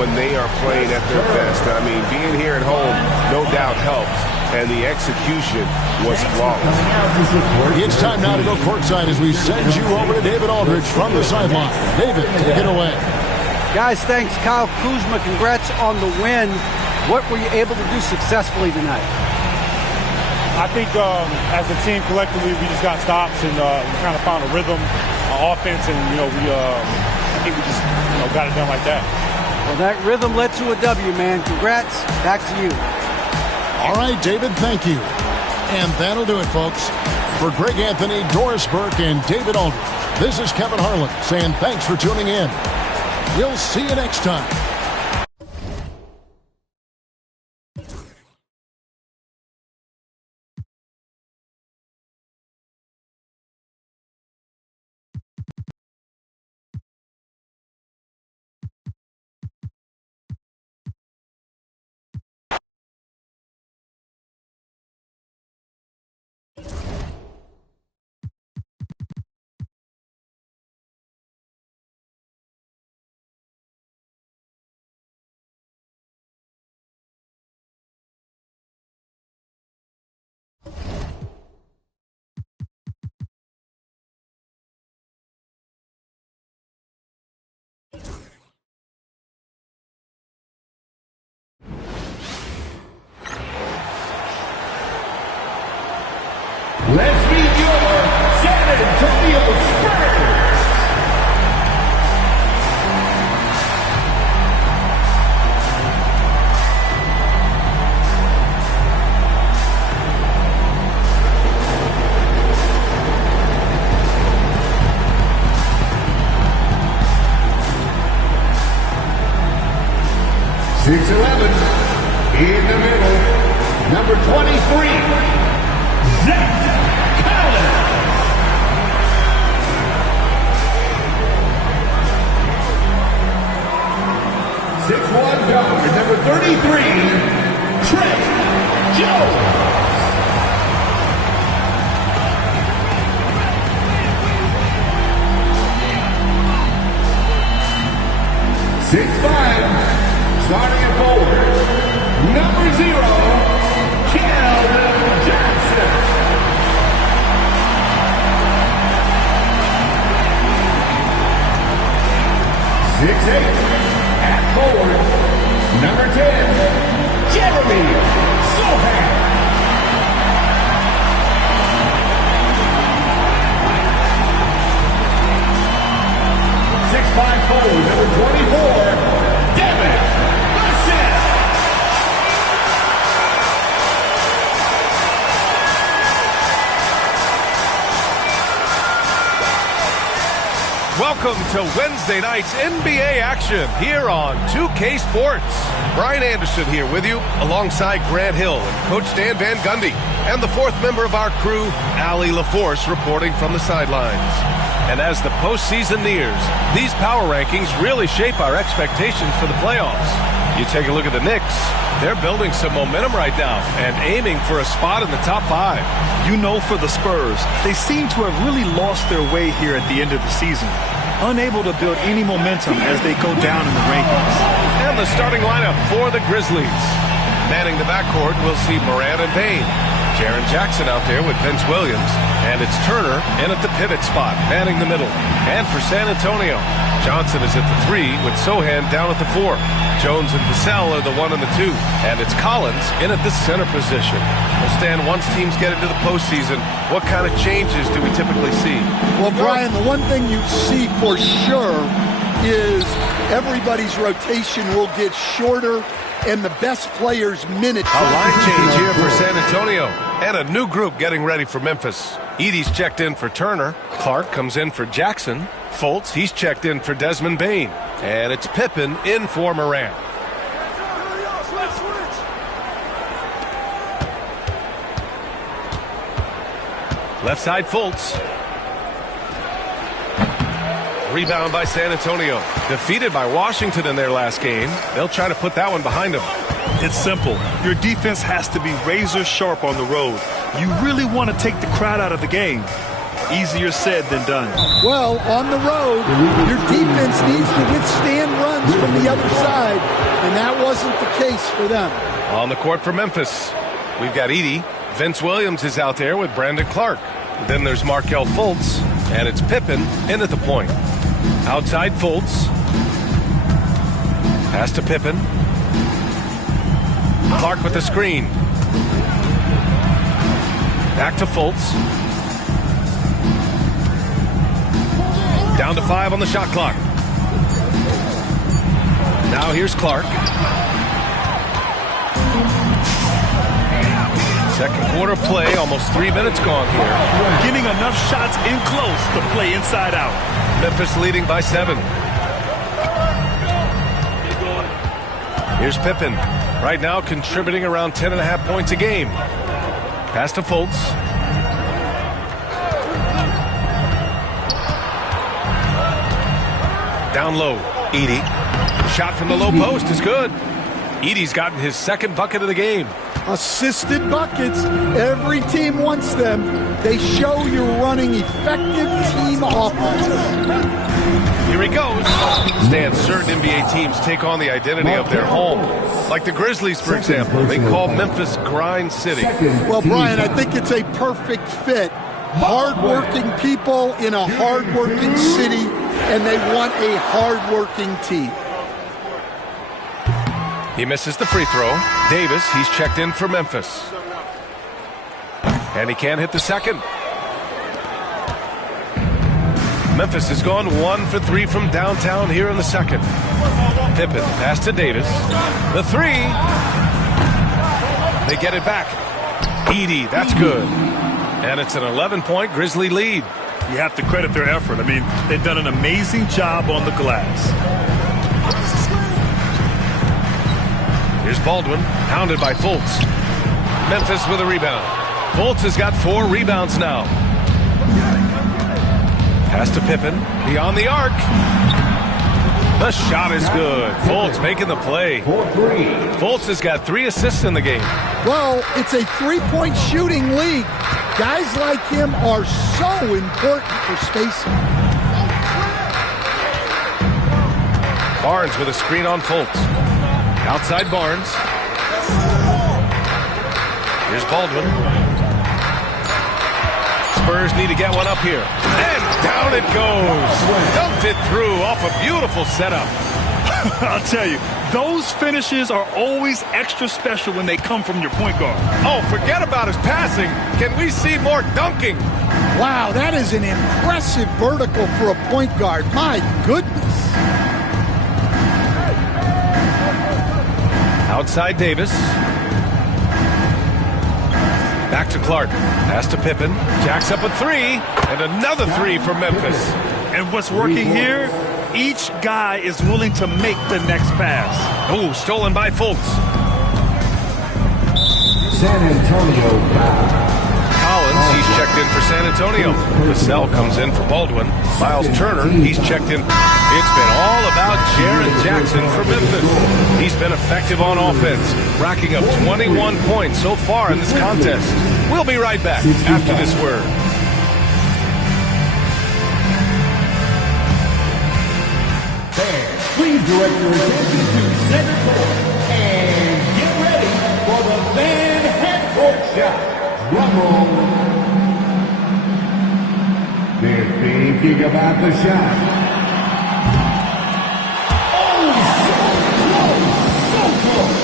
when they are playing at their best. I mean, being here at home, no doubt helps. And the execution was flawless. It's time now to go courtside as we send you over to David Aldridge from the sideline. David, take it away. Guys, thanks. Kyle Kuzma, congrats on the win. What were you able to do successfully tonight? I think as a team collectively, we just got stops and we kind of found a rhythm on offense, and I think we just got it done like that. Well, that rhythm led to a W, man. Congrats. Back to you. All right, David, thank you. And that'll do it, folks. For Greg Anthony, Doris Burke, and David Aldridge, this is Kevin Harlan saying thanks for tuning in. We'll see you next time. Let's meet your San Antonio Spurs. In the middle, number 23, Zach Collins. 6'1" guard, number 33, Trey Jones. Starting at forward, number 0, Keldon Johnson. 6'8", at forward, number 10, Jeremy Sohan. 6'5" forward, number 24, Devin Welcome to Wednesday night's NBA action here on 2K Sports. Brian Anderson here with you alongside Grant Hill and Coach Dan Van Gundy. And the fourth member of our crew, Allie LaForce, reporting from the sidelines. And as the postseason nears, these power rankings really shape our expectations for the playoffs. You take a look at the Knicks. They're building some momentum right now and aiming for a spot in the top 5. You know, for the Spurs, they seem to have really lost their way here at the end of the season. Unable to build any momentum as they go down in the rankings. And the starting lineup for the Grizzlies. Manning the backcourt, we'll see Morant and Payne. Jaren Jackson out there with Vince Williams. And it's Turner in at the pivot spot, manning the middle. And for San Antonio, Johnson is at the 3 with Sohan down at the 4. Jones and Vassell are the 1 and the 2. And it's Collins in at the center position. Well, Stan, once teams get into the postseason, what kind of changes do we typically see? Well, Brian, the one thing you see for sure is everybody's rotation will get shorter and the best players' minutes. A line change here for San Antonio. And a new group getting ready for Memphis. Edey's checked in for Turner. Clark comes in for Jackson. Fultz, he's checked in for Desmond Bane. And it's Pippen in for Morant. Left side, Fultz. Rebound by San Antonio. Defeated by Washington in their last game. They'll try to put that one behind them. It's simple. Your defense has to be razor sharp on the road. You really want to take the crowd out of the game. Easier said than done. Well, on the road, your defense needs to withstand runs from the other side, and that wasn't the case for them. On the court for Memphis, we've got Edey. Vince Williams is out there with Brandon Clark. Then there's Markelle Fultz, and it's Pippen in at the point. Outside Fultz. Pass to Pippen. Clark with the screen. Back to Fultz. Down to 5 on the shot clock. Now here's Clark. Second quarter play, almost 3 minutes gone here. Getting enough shots in close to play inside out. Memphis leading by 7. Here's Pippen. Right now contributing around 10.5 points a game. Pass to Fultz. Down low, Edey. Shot from the low post is good. Edey's gotten his second bucket of the game. Assisted buckets. Every team wants them. They show you're running effective team offense. Here he goes. Stan, certain NBA teams take on the identity of their home. Like the Grizzlies, for example. They call Memphis Grind City. Well, Brian, I think it's a perfect fit. Hard-working people in a hard-working city, and they want a hard-working team. He misses the free throw. Davis, he's checked in for Memphis. And he can't hit the second. Memphis has gone 1 for 3 from downtown here in the second. Pippen, pass to Davis. The 3. They get it back. Edey, that's good. And it's an 11-point Grizzly lead. You have to credit their effort. I mean, they've done an amazing job on the glass. Here's Baldwin, pounded by Fultz. Memphis with a rebound. Fultz has got 4 rebounds now. Pass to Pippen, beyond the arc. The shot is good. Fultz making the play. Fultz has got 3 assists in the game. Well, it's a 3-point shooting league. Guys like him are so important for spacing. Barnes with a screen on Fultz. Outside Barnes. Here's Baldwin. Spurs need to get one up here. And down it goes. Dumped it through off a beautiful setup. I'll tell you, those finishes are always extra special when they come from your point guard. Oh, forget about his passing. Can we see more dunking? Wow, that is an impressive vertical for a point guard. My goodness. Outside Davis. Back to Clark. Pass to Pippen. Jacks up a 3. And another 3 for Memphis. And what's working here, each guy is willing to make the next pass. Oh, stolen by Fultz. San Antonio foul. Collins, he's checked in for San Antonio. Vassell comes in for Baldwin. Miles Turner, he's checked in. It's been all about Jaren Jackson for Memphis. He's been effective on offense, racking up 21 points so far in this contest. We'll be right back after this word. Please direct your attention to center court and get ready for the Van Half-Court shot. Rumble. They're thinking about the shot. Oh, so close.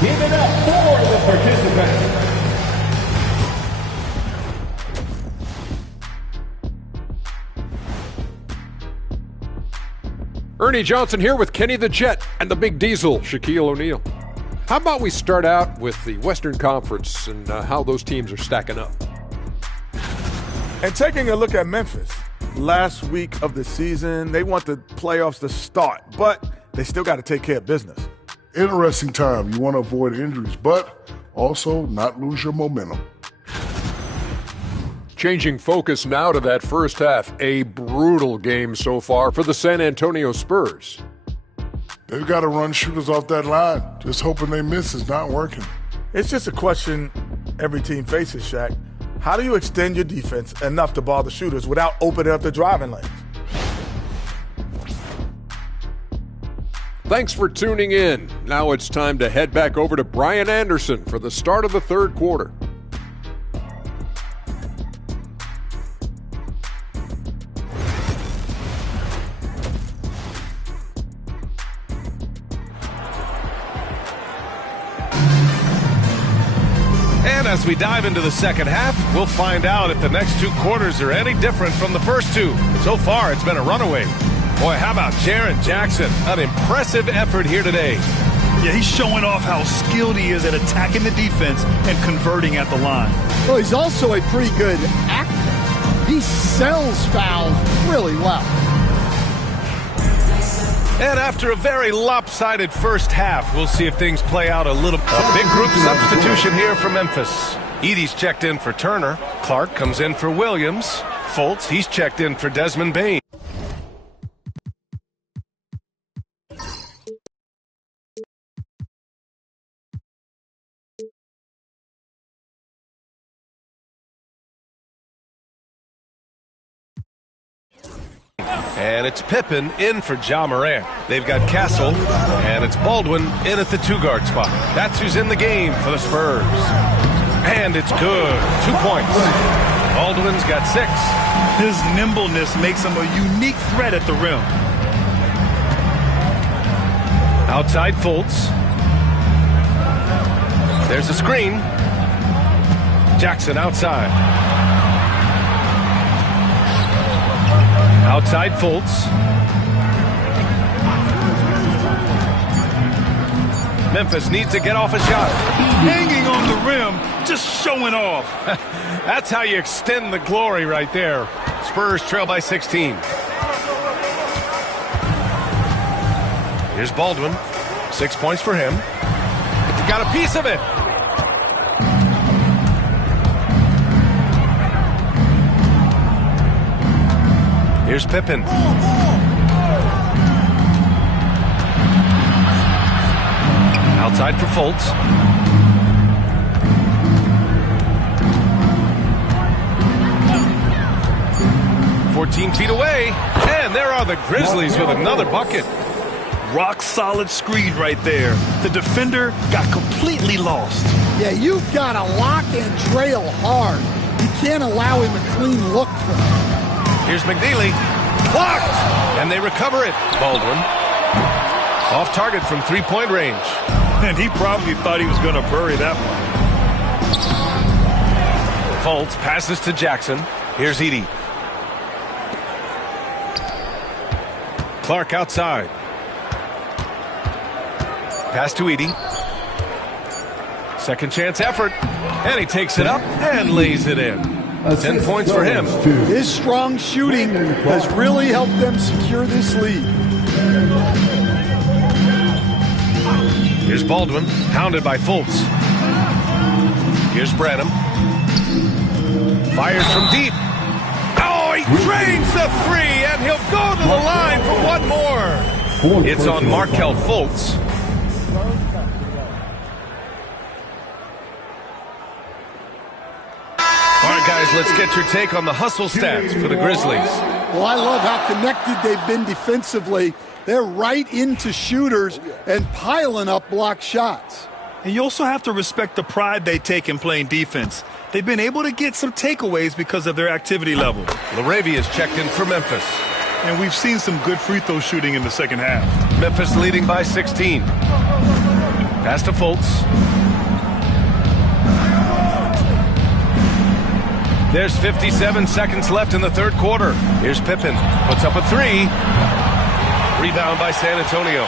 Give it up for the participant. Ernie Johnson here with Kenny the Jet and the Big Diesel, Shaquille O'Neal. How about we start out with the Western Conference and how those teams are stacking up? And taking a look at Memphis, last week of the season, they want the playoffs to start, but they still got to take care of business. Interesting time. You want to avoid injuries, but also not lose your momentum. Changing focus now to that first half. A brutal game so far for the San Antonio Spurs. They've got to run shooters off that line. Just hoping they miss is not working. It's just a question every team faces, Shaq. How do you extend your defense enough to bother shooters without opening up the driving lanes? Thanks for tuning in. Now it's time to head back over to Brian Anderson for the start of the third quarter. And as we dive into the second half, we'll find out if the next two quarters are any different from the first two. So far, it's been a runaway. Boy, how about Jaren Jackson? An impressive effort here today. Yeah, he's showing off how skilled he is at attacking the defense and converting at the line. Well, he's also a pretty good actor. He sells fouls really well. And after a very lopsided first half, we'll see if things play out a little. A big group substitution here for Memphis. Edey's checked in for Turner. Clark comes in for Williams. Fultz, he's checked in for Desmond Bane. And it's Pippen in for Ja Morant. They've got Castle, and it's Baldwin in at the two-guard spot. That's who's in the game for the Spurs. And it's good. 2 points. Baldwin's got 6. His nimbleness makes him a unique threat at the rim. Outside Fultz. There's a screen. Jackson outside. Outside Fultz. Memphis needs to get off a shot. Hanging on the rim, just showing off. That's how you extend the glory right there. Spurs trail by 16. Here's Baldwin. 6 points for him. He got a piece of it. Here's Pippen. Outside for Fultz. "14 feet away, and there are the Grizzlies with another bucket." Rock solid screen right there. The defender got completely lost. Yeah, you've got to lock and trail hard. You can't allow him a clean look for him. Here's McNeely. Blocked! And they recover it. Baldwin. Off target from three-point range. And he probably thought he was going to bury that one. Fultz passes to Jackson. Here's Edey. Clark outside. Pass to Edey. Second chance effort. And he takes it up and lays it in. 10 points for him. His strong shooting has really helped them secure this lead. Here's Baldwin, pounded by Fultz. Here's Branham. Fires from deep. Oh, he drains the three, and he'll go to the line for one more. It's on Markelle Fultz. All right, guys, let's get your take on the hustle stats for the Grizzlies. Well, I love how connected they've been defensively. They're right into shooters and piling up block shots. And you also have to respect the pride they take in playing defense. They've been able to get some takeaways because of their activity level. LaRavia's checked in for Memphis. And we've seen some good free throw shooting in the second half. Memphis leading by 16. Pass to Fultz. There's 57 seconds left in the third quarter. Here's Pippen. Puts up a three. Rebound by San Antonio.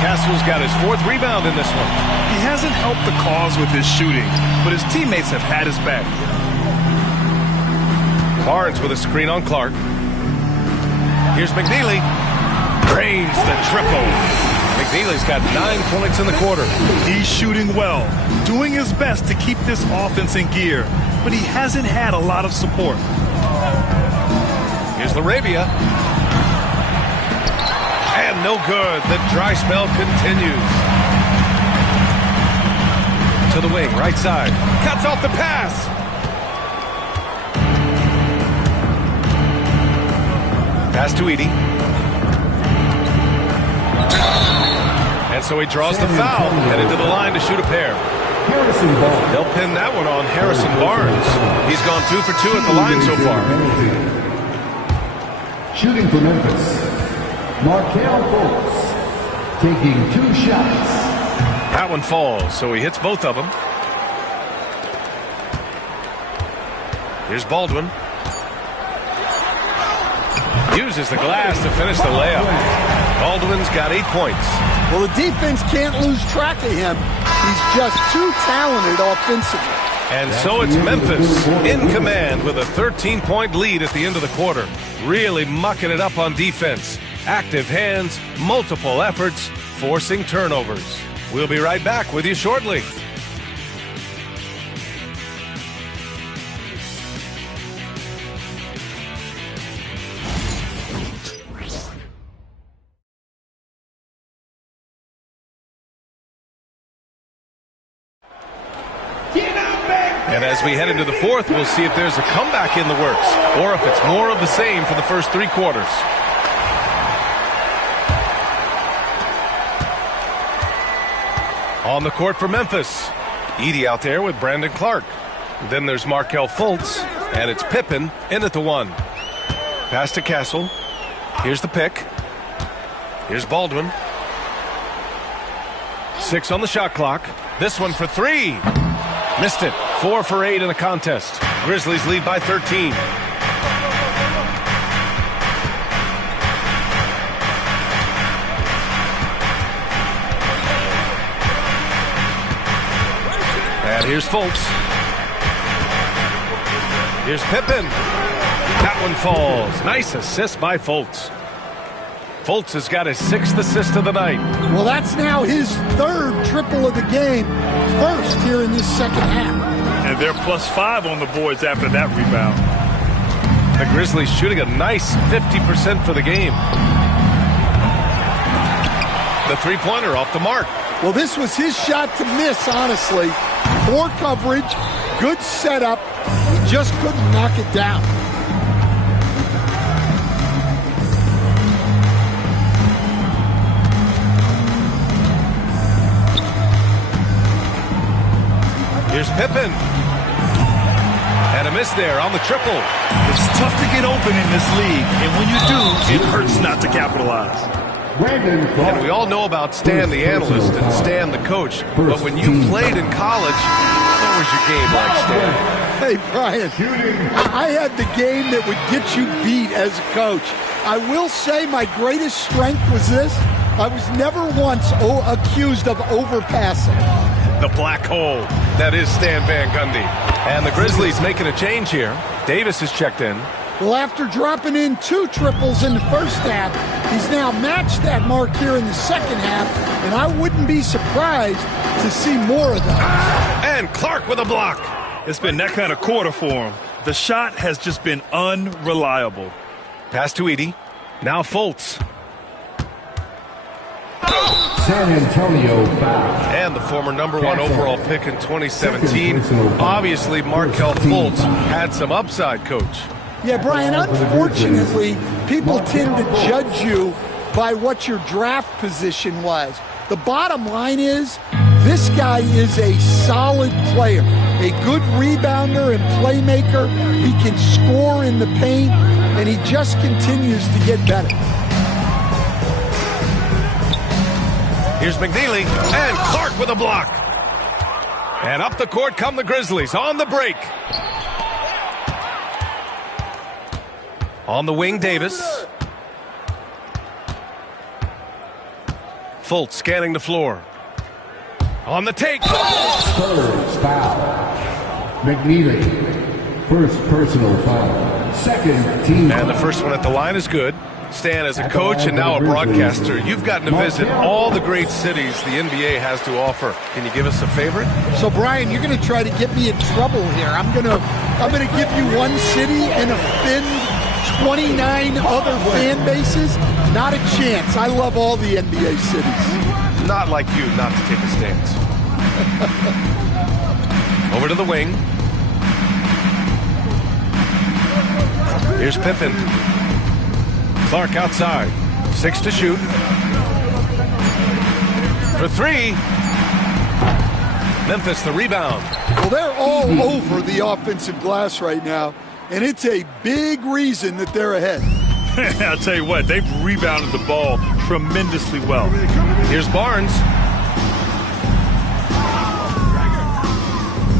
Castle's got his fourth rebound in this one. He hasn't helped the cause with his shooting, but his teammates have had his back. Barnes with a screen on Clark. Here's McNeely. Drains the triple. McNeely's got 9 points in the quarter. He's shooting well, doing his best to keep this offense in gear, but he hasn't had a lot of support. Here's LaRavia. And no good. The dry spell continues. To the wing, right side. Cuts off the pass. Pass to Edey. And so he draws the foul, headed to the line to shoot a pair. They'll pin that one on Harrison Barnes. He's gone 2 for 2 at the line so far. Shooting for Memphis, Markelle Fultz, taking 2 shots. That one falls, so he hits both of them. Here's Baldwin. Uses the glass to finish the layup. Baldwin's got 8 points. Well, the defense can't lose track of him. He's just too talented offensively. And so it's Memphis in command with a 13-point lead at the end of the quarter. Really mucking it up on defense. Active hands, multiple efforts, forcing turnovers. We'll be right back with you shortly. And as we head into the fourth, we'll see if there's a comeback in the works or if it's more of the same for the first 3 quarters. On the court for Memphis, Edey out there with Brandon Clark. Then there's Markelle Fultz, and it's Pippen in at the 1. Pass to Castle. Here's the pick. Here's Baldwin. 6 on the shot clock. This one for 3. Missed it. 4 for 8 in the contest. Grizzlies lead by 13. And here's Fultz. Here's Pippen. That one falls. Nice assist by Fultz. Fultz has got his 6th assist of the night. Well, that's now his 3rd triple of the game. First here in this second half. And they're +5 on the boards after that rebound. The Grizzlies shooting a nice 50% for the game. The three-pointer off the mark. Well, this was his shot to miss, honestly. Poor coverage, good setup. He just couldn't knock it down. Here's Pippen. And a miss there on the triple. It's tough to get open in this league, and when you do, it hurts not to capitalize. And we all know about Stan the analyst and Stan the coach, but when you played in college, what was your game like, Stan? Hey, Brian, I had the game that would get you beat as a coach. I will say my greatest strength was this. I was never once accused of overpassing. the black hole that is Stan Van Gundy. And the Grizzlies making a change here. Davis is checked in. Well, after dropping in 2 triples in the first half, he's now matched that mark here in the second half, and I wouldn't be surprised to see more of those. And Clark with a block. It's been that kind of quarter for him. The shot has just been unreliable. Pass to Edey. Now Fultz. San Antonio foul. And the former #1 overall pick in 2017. Obviously, Markelle Fultz had some upside, Coach. Yeah, Brian, unfortunately, people tend to judge you by what your draft position was. The bottom line is, this guy is a solid player, a good rebounder and playmaker. He can score in the paint, and he just continues to get better. Here's McNeely, and Clark with a block. And up the court come the Grizzlies on the break. On the wing, Davis. Fultz scanning the floor. On the take. Spurs foul. McNeely, first personal foul. Second team. And the first one at the line is good. Stan, as a coach and now a broadcaster, you've gotten to visit all the great cities the NBA has to offer. Can you give us a favorite? So, Brian, you're going to try to get me in trouble here. I'm going to give you one city and offend 29 other fan bases. Not a chance. I love all the NBA cities. Not like you not to take a stance. Over to the wing. Here's Pippen. Clark outside. 6 to shoot. For 3. Memphis the rebound. Well, they're all over the offensive glass right now, and it's a big reason that they're ahead. I'll tell you what, they've rebounded the ball tremendously well. Here's Barnes.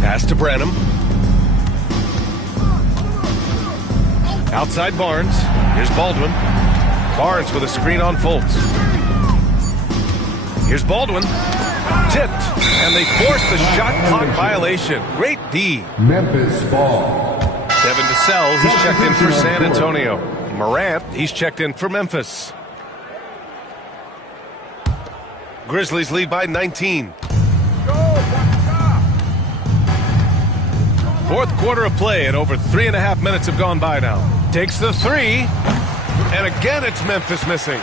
Pass to Branham. Outside Barnes. Here's Baldwin. Barnes with a screen on Fultz. Here's Baldwin. Tipped. And they force the shot clock violation. Great D. Memphis ball. Devin Vassell, he's checked in for San Antonio. Morant, he's checked in for Memphis. Grizzlies lead by 19. Fourth quarter of play, and over 3.5 minutes have gone by now. Takes the 3, and again it's Memphis missing.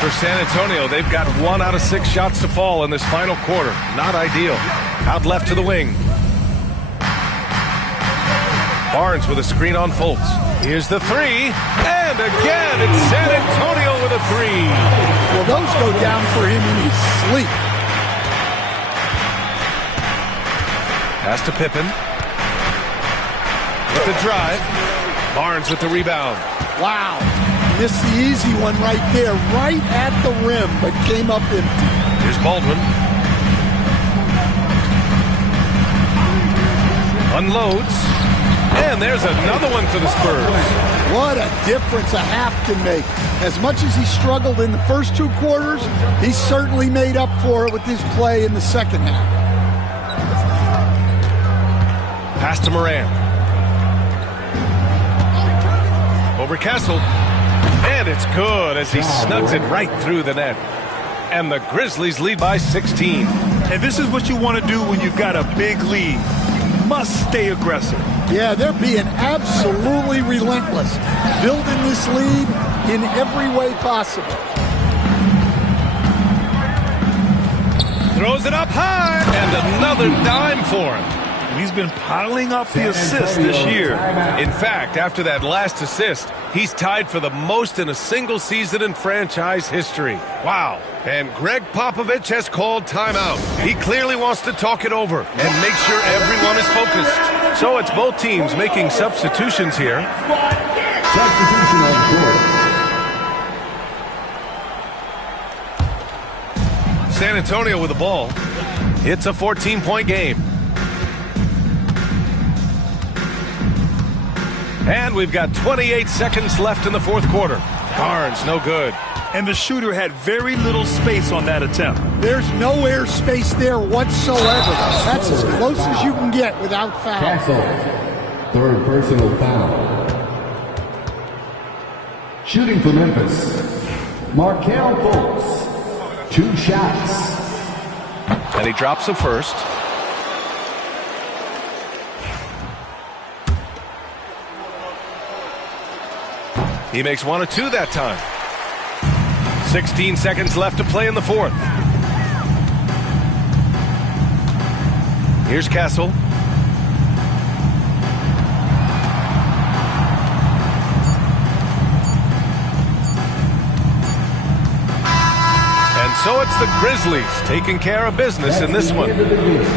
For San Antonio, they've got 1 out of 6 shots to fall in this final quarter. Not ideal. Out left to the wing. Barnes with a screen on Fultz. Here's the 3, and again it's San Antonio with a 3. Well, those go down for him in his sleep. Pass to Pippen. With the drive. Barnes with the rebound. Wow. Missed the easy one right there, right at the rim, but came up empty. Here's Baldwin. Unloads. And there's another one for the Spurs. What a difference a half can make. As much as he struggled in the first 2 quarters, he certainly made up for it with his play in the second half. Pass to Morant. Over Castle. And it's good as he snugs it right through the net. And the Grizzlies lead by 16. And this is what you want to do when you've got a big lead. You must stay aggressive. Yeah, they're being absolutely relentless, building this lead in every way possible. Throws it up high, and another dime for him. And he's been piling up the assists this year. In fact, after that last assist, he's tied for the most in a single season in franchise history. Wow. And Greg Popovich has called timeout. He clearly wants to talk it over and make sure everyone is focused. So it's both teams making substitutions here. Substitution on court. San Antonio with the ball. It's a 14-point game. And we've got 28 seconds left in the fourth quarter. Barnes, no good. And the shooter had very little space on that attempt. There's no air space there whatsoever. That's as close as you can get without foul. Cancel. Third personal foul. Shooting for Memphis, Markelle Fultz. 2 shots. And he drops the first. He makes 1 of 2 that time. 16 seconds left to play in the fourth. Here's Castle. And so it's the Grizzlies taking care of business in this one.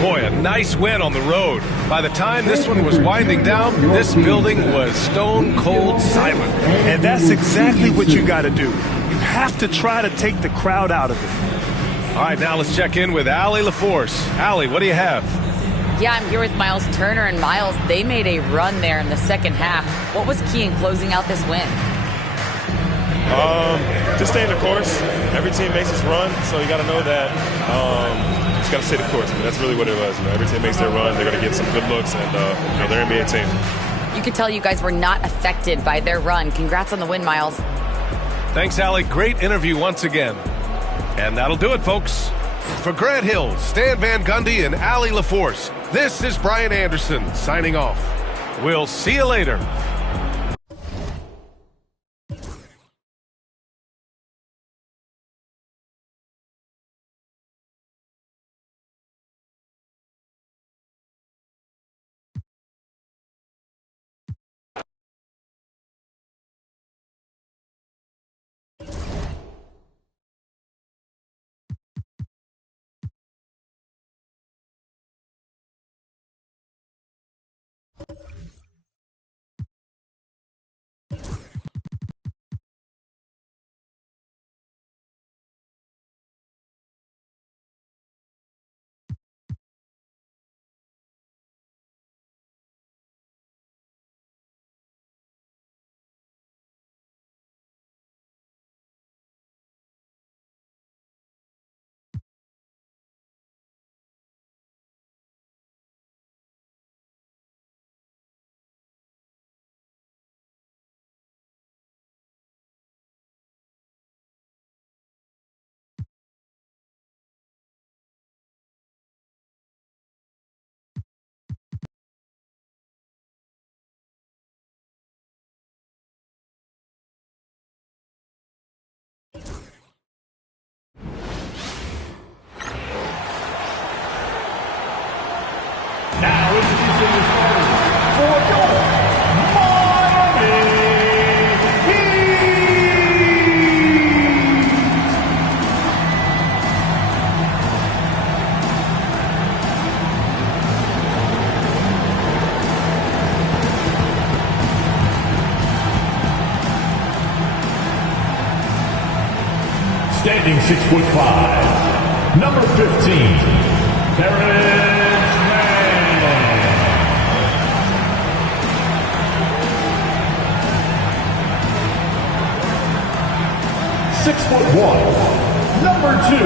Boy, a nice win on the road. By the time this one was winding down, this building was stone cold silent. And that's exactly what you got to do. You have to try to take the crowd out of it. All right, now let's check in with Allie LaForce. Allie, what do you have? Yeah, I'm here with Miles Turner, and Miles, they made a run there in the second half. What was key in closing out this win? Just staying the course. Every team makes its run, so you got to know that. Just got to stay the course. I mean, that's really what it was. You know, every team makes their run. They're going to get some good looks, and they're an NBA team. You could tell you guys were not affected by their run. Congrats on the win, Miles. Thanks, Allie. Great interview once again. And that'll do it, folks. For Grant Hill, Stan Van Gundy, and Allie LaForce, this is Brian Anderson signing off. We'll see you later. Now introducing the starters for your Miami Heat. Standing 6'5", number 15, Terrence. 6'1", number 2,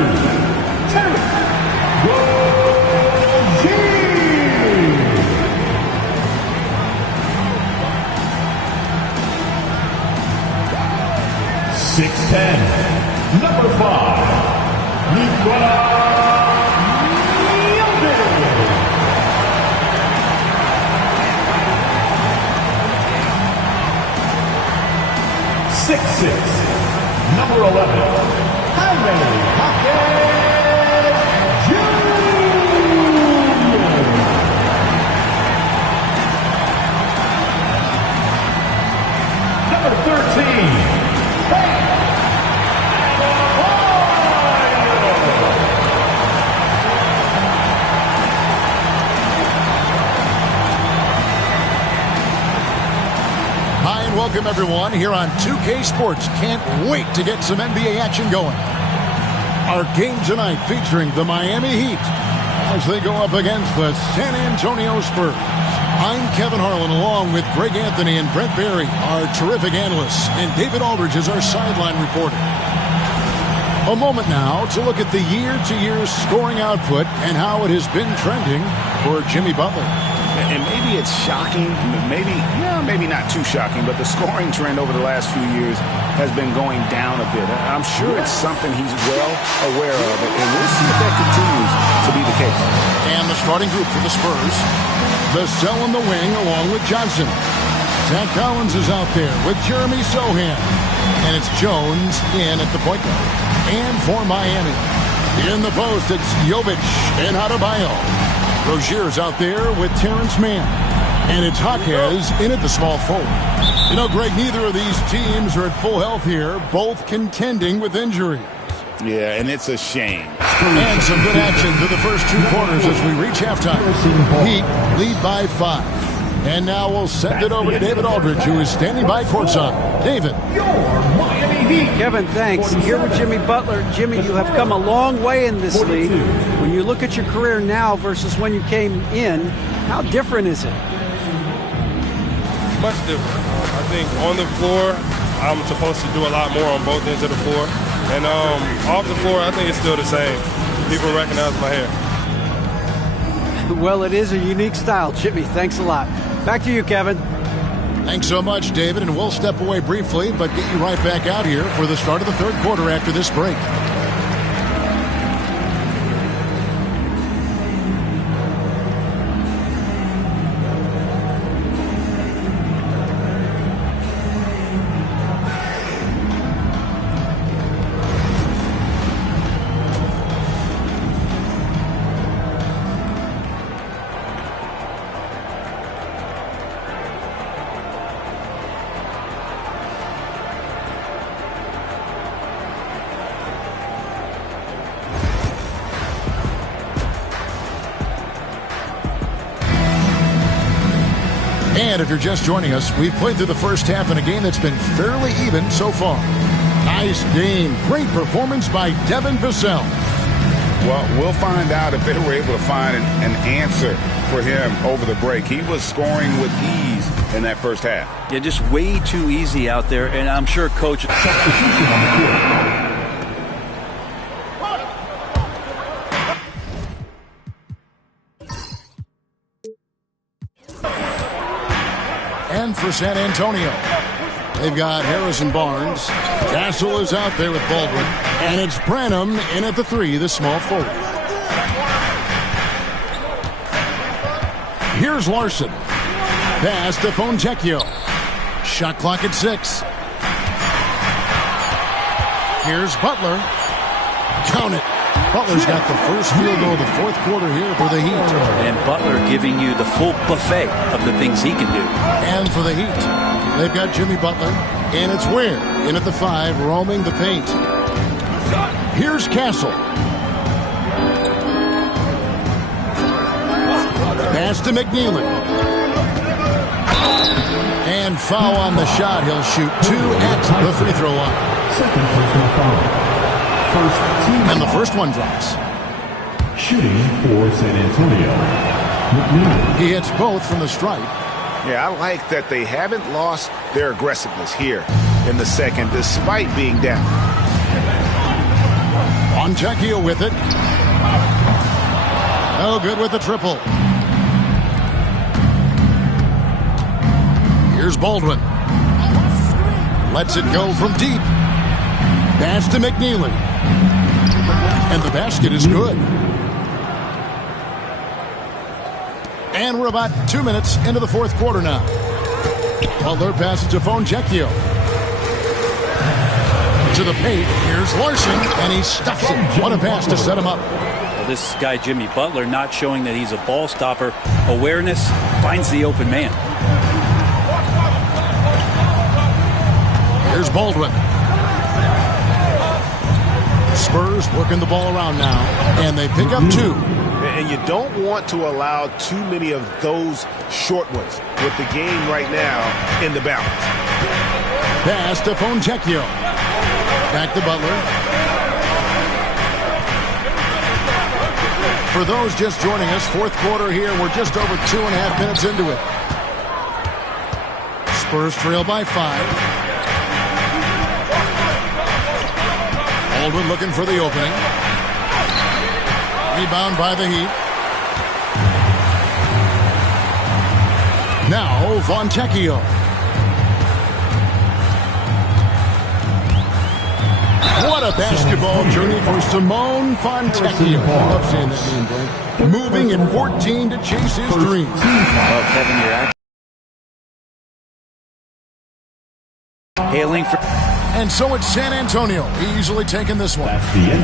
Terry Rozier. 6'10", number 5, Nicola. 6'6", number 11, Jaime Jaquez Jr. Number 13, Bam Hi and welcome everyone here on 2K Sports. Can't wait to get some NBA action going. Our game tonight featuring the Miami Heat as they go up against the San Antonio Spurs. I'm Kevin Harlan, along with Greg Anthony and Brent Barry, our terrific analysts, and David Aldridge is our sideline reporter. A moment now to look at the year-to-year scoring output and how it has been trending for Jimmy Butler. And maybe it's shocking, maybe not too shocking, but the scoring trend over the last few years has been going down a bit. I'm sure it's something he's well aware of, and we'll see if that continues to be the case. And the starting group for the Spurs, Vassell in the wing along with Johnson. Zach Collins is out there with Jeremy Sohan. And it's Jones in at the point guard. And for Miami, in the post, it's Jovic and Adebayo. Rozier's out there with Terrence Mann. And it's Jaquez in at the small forward. You know, Greg, neither of these teams are at full health here, both contending with injury. Yeah, and it's a shame. And some good action through the first 2 quarters as we reach halftime. Heat lead by 5. And now we'll send it over to David Aldridge, who is standing by courtside. David. Kevin, thanks. Here with Jimmy Butler. Jimmy, you have come a long way in this league. When you look at your career now versus when you came in, how different is it? Much different. I think on the floor, I'm supposed to do a lot more on both ends of the floor. And off the floor, I think it's still the same. People recognize my hair. Well, it is a unique style. Jimmy, thanks a lot. Back to you, Kevin. Thanks so much, David, and we'll step away briefly, but get you right back out here for the start of the third quarter after this break. And if you're just joining us, we've played through the first half in a game that's been fairly even so far. Nice game. Great performance by Devin Vassell. Well, we'll find out if they were able to find an answer for him over the break. He was scoring with ease in that first half. Yeah, just way too easy out there, and I'm sure Coach... And for San Antonio, they've got Harrison Barnes. Castle is out there with Baldwin. And it's Branham in at the 3, the small forward. Here's Larson. Pass to Fontecchio. Shot clock at 6. Here's Butler. Count it. Butler's got the first field goal of the fourth quarter here for the Heat. And Butler giving you the full buffet of the things he can do. And for the Heat, they've got Jimmy Butler, and it's Ware in at the 5, roaming the paint. Here's Castle. Pass to McNeely. And foul on the shot. He'll shoot 2 at the free throw line. Second personal foul. And the first one drops. Shooting for San Antonio, McNeely. He hits both from the stripe. Yeah, I like that they haven't lost their aggressiveness here in the second, despite being down. Fontecchio with it. Oh, good with the triple. Here's Baldwin. Lets it go from deep. Pass to McNeely. And the basket is good. And we're about 2 minutes into the fourth quarter now. Butler passes to Fontecchio. To the paint. Here's Larson, and he stuffs him. What a pass to set him up. Well, this guy, Jimmy Butler, not showing that he's a ball stopper. Awareness, finds the open man. Here's Baldwin. Spurs working the ball around now, and they pick up 2. And you don't want to allow too many of those short ones with the game right now in the balance. Pass to Fontecchio. Back to Butler. For those just joining us, fourth quarter here. We're just over 2.5 minutes into it. Spurs trail by 5. Aldridge looking for the opening. Rebound by the Heat. Now, Fontecchio. What a basketball journey for Simone Fontecchio. I love seeing that name, Blake. Moving at 14 to chase his dreams. Oh, Kevin, you're actually hailing for... And so it's San Antonio, easily taking this one.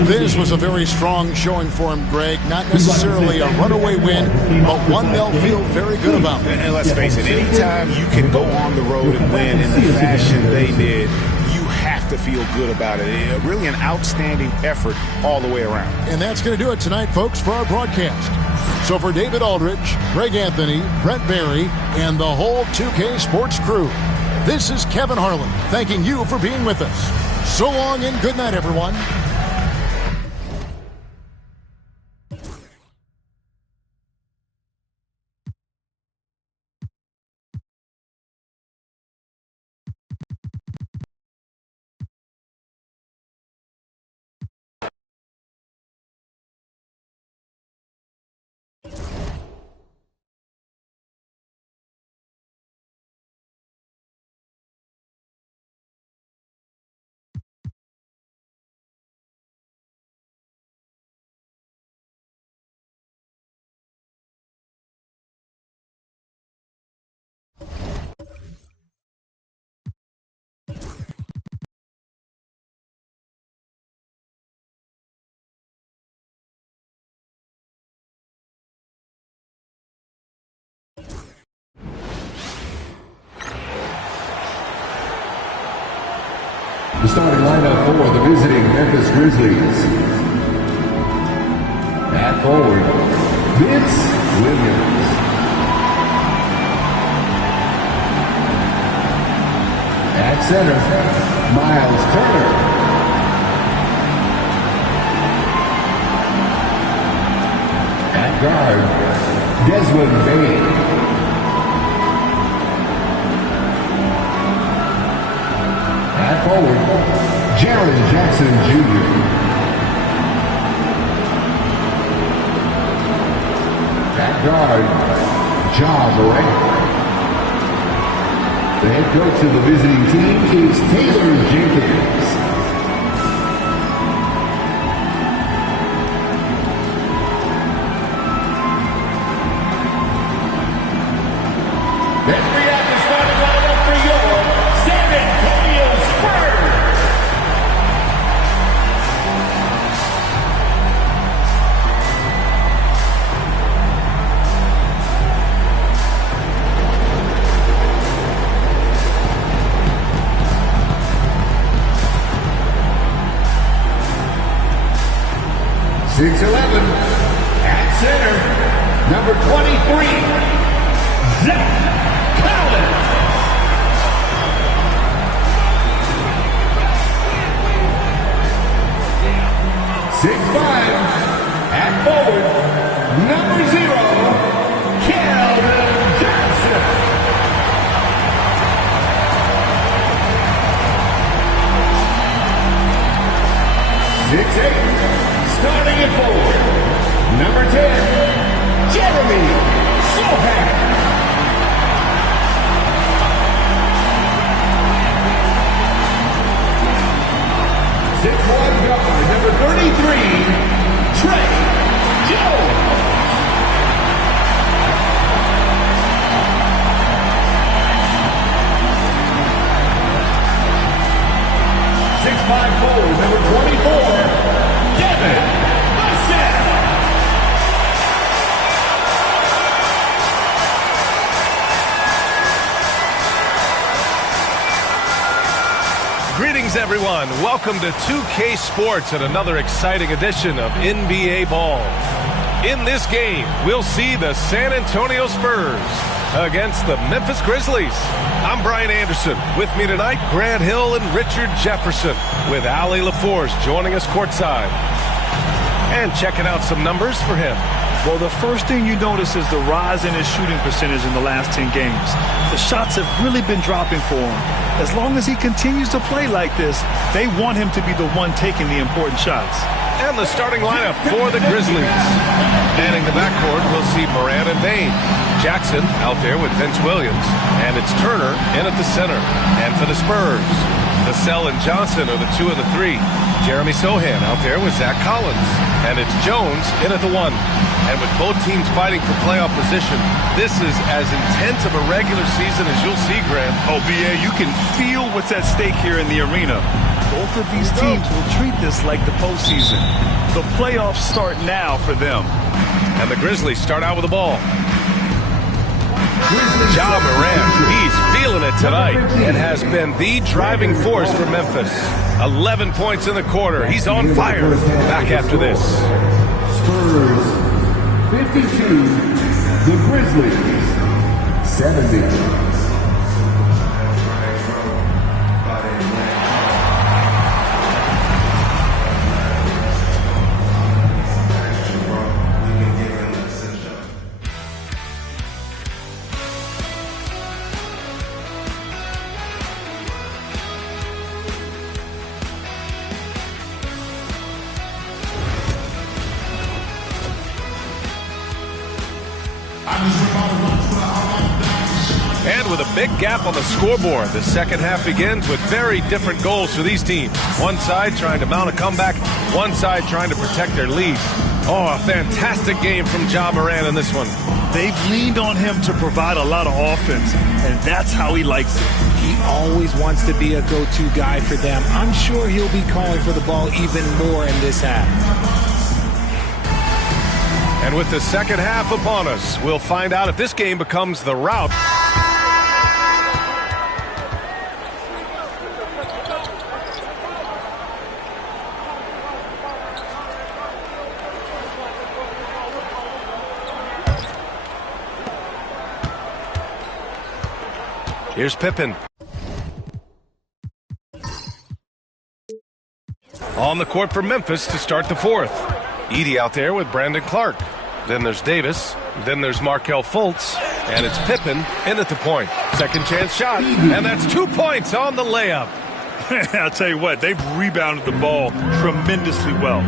This was a very strong showing for him, Greg. Not necessarily a runaway win, but one they'll feel very good about. And let's face it, anytime you can go on the road and win in the fashion they did, you have to feel good about it. Really an outstanding effort all the way around. And that's going to do it tonight, folks, for our broadcast. So for David Aldridge, Greg Anthony, Brent Barry, and the whole 2K Sports crew, this is Kevin Harlan thanking you for being with us. So long and good night, everyone. The starting lineup for the visiting Memphis Grizzlies. At forward, Vince Williams. At center, Miles Turner. At guard, Desmond Bain. At forward, Jaren Jackson Jr. At guard, Ja Morant. The head coach of the visiting team is Taylor Jenkins. Let's bring out the starting lineup for your San Antonio Spurs. 6'11", at center, number 23, Zach Collins. At forward, number 0, Keldon Johnson. 6'8", starting at forward, number 10, Jeremy Sohan. 6'1", guard, number 33, Trey Jones. 6'5", forward, number 24, Devin Vassell. Greetings, everyone. Welcome to 2K Sports and another exciting edition of NBA Ball. In this game, we'll see the San Antonio Spurs against the Memphis Grizzlies. I'm Brian Anderson. With me tonight, Grant Hill and Richard Jefferson, with Allie LaForce joining us courtside. And checking out some numbers for him, Well, the first thing you notice is the rise in his shooting percentage in the last 10 games. The shots have really been dropping for him. As long as he continues to play like this, they want him to be the one taking the important shots. And the starting lineup for the Grizzlies. Manning the backcourt, we'll see Moran and Bain. Jackson out there with Vince Williams. And it's Turner in at the center. And for the Spurs, Vassell and Johnson are the 2 of the 3. Jeremy Sohan out there with Zach Collins. And it's Jones in at the 1. And with both teams fighting for playoff position, this is as intense of a regular season as you'll see, Graham. Oh, BA, you can feel what's at stake here in the arena. Both of these teams will treat this like the postseason. The playoffs start now for them. And the Grizzlies start out with the ball. Ja Morant, he's feeling it tonight and has been the driving force for Memphis. 11 points in the quarter. He's on fire. Back after this. Spurs 52, the Grizzlies 70. And with a big gap on the scoreboard, the second half begins with very different goals for these teams. One side trying to mount a comeback, one side trying to protect their lead. Oh, a fantastic game from Ja Morant in this one. They've leaned on him to provide a lot of offense, and that's how he likes it. He always wants to be a go-to guy for them. I'm sure he'll be calling for the ball even more in this half. And with the second half upon us, we'll find out if this game becomes the rout. Here's Pippen. On the court for Memphis to start the fourth. Edey out there with Brandon Clark. Then there's Davis. Then there's Markelle Fultz. And it's Pippen in at the point. Second chance shot. And that's 2 points on the layup. I'll tell you what, they've rebounded the ball tremendously well.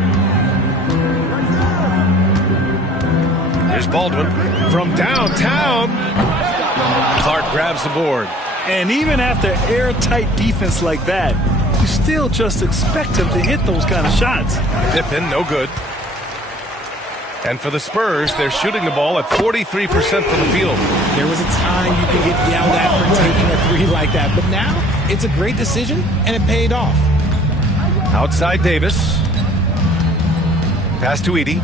Here's Baldwin from downtown. Clark grabs the board. And even after airtight defense like that, you still just expect him to hit those kind of shots. Pippen, no good. And for the Spurs, they're shooting the ball at 43% from the field. There was a time you could get yelled at for taking a three like that, but now it's a great decision, and it paid off. Outside Davis. Pass to Edey.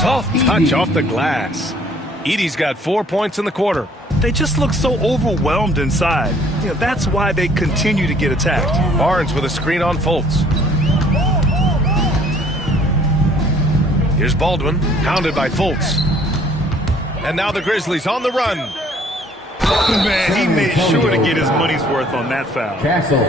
Soft touch off the glass. Edey's got 4 points in the quarter. They just look so overwhelmed inside. You know, that's why they continue to get attacked. Barnes with a screen on Fultz. Here's Baldwin, pounded by Fultz. And now the Grizzlies on the run. Man, he made sure to get his money's worth on that foul. Castle,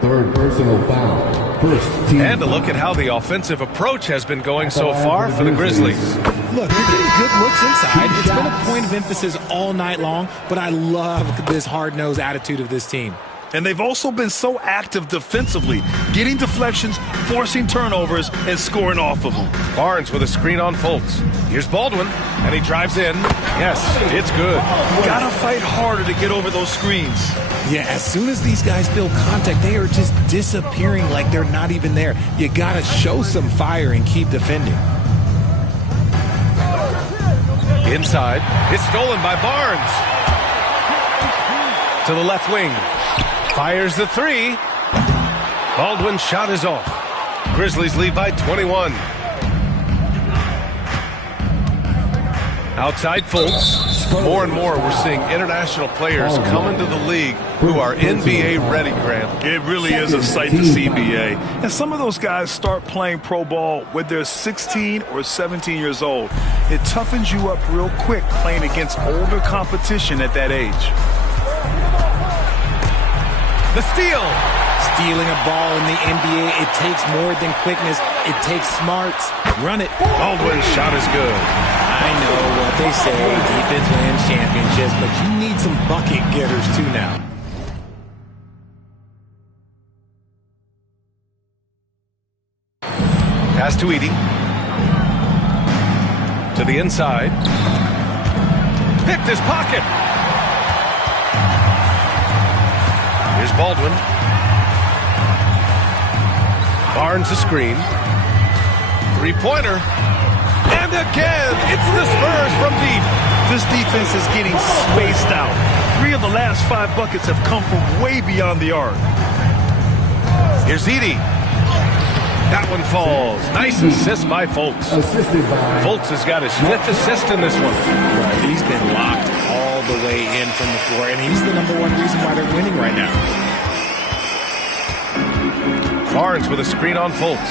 third personal foul. First team. And a look at how the offensive approach has been going so far for the Grizzlies. Look, they're getting good looks inside. It's been a point of emphasis all night long, but I love this hard-nosed attitude of this team. And they've also been so active defensively, getting deflections, forcing turnovers, and scoring off of them. Barnes with a screen on Fultz. Here's Baldwin, and he drives in. Yes, it's good. Gotta fight harder to get over those screens. Yeah, as soon as these guys feel contact, they are just disappearing like they're not even there. You gotta show some fire and keep defending. Inside, it's stolen by Barnes. To the left wing. Fires the three. Baldwin's shot is off. Grizzlies lead by 21. Outside Fultz. More and more we're seeing international players come into the league who are NBA ready, Graham. It really is a sight to see, BA. And some of those guys start playing pro ball when they're 16 or 17 years old. It toughens you up real quick playing against older competition at that age. The steal. Stealing a ball in the NBA, it takes more than quickness. It takes smarts. Run it. Baldwin's shot is good. I know what they say, defense wins championships, but you need some bucket getters too now. Pass to Edie. To the inside. Picked his pocket. Here's Baldwin. Barnes the screen. Three-pointer. And again, it's the Spurs from deep. This defense is getting spaced out. 3 of the last 5 buckets have come from way beyond the arc. Here's Edie. That one falls. Nice assist by Fultz. Fultz has got his 5th assist in this one. Right, he's been locked all the way in from the floor, and he's the #1 reason why they're winning right now. Barnes with a screen on Fultz.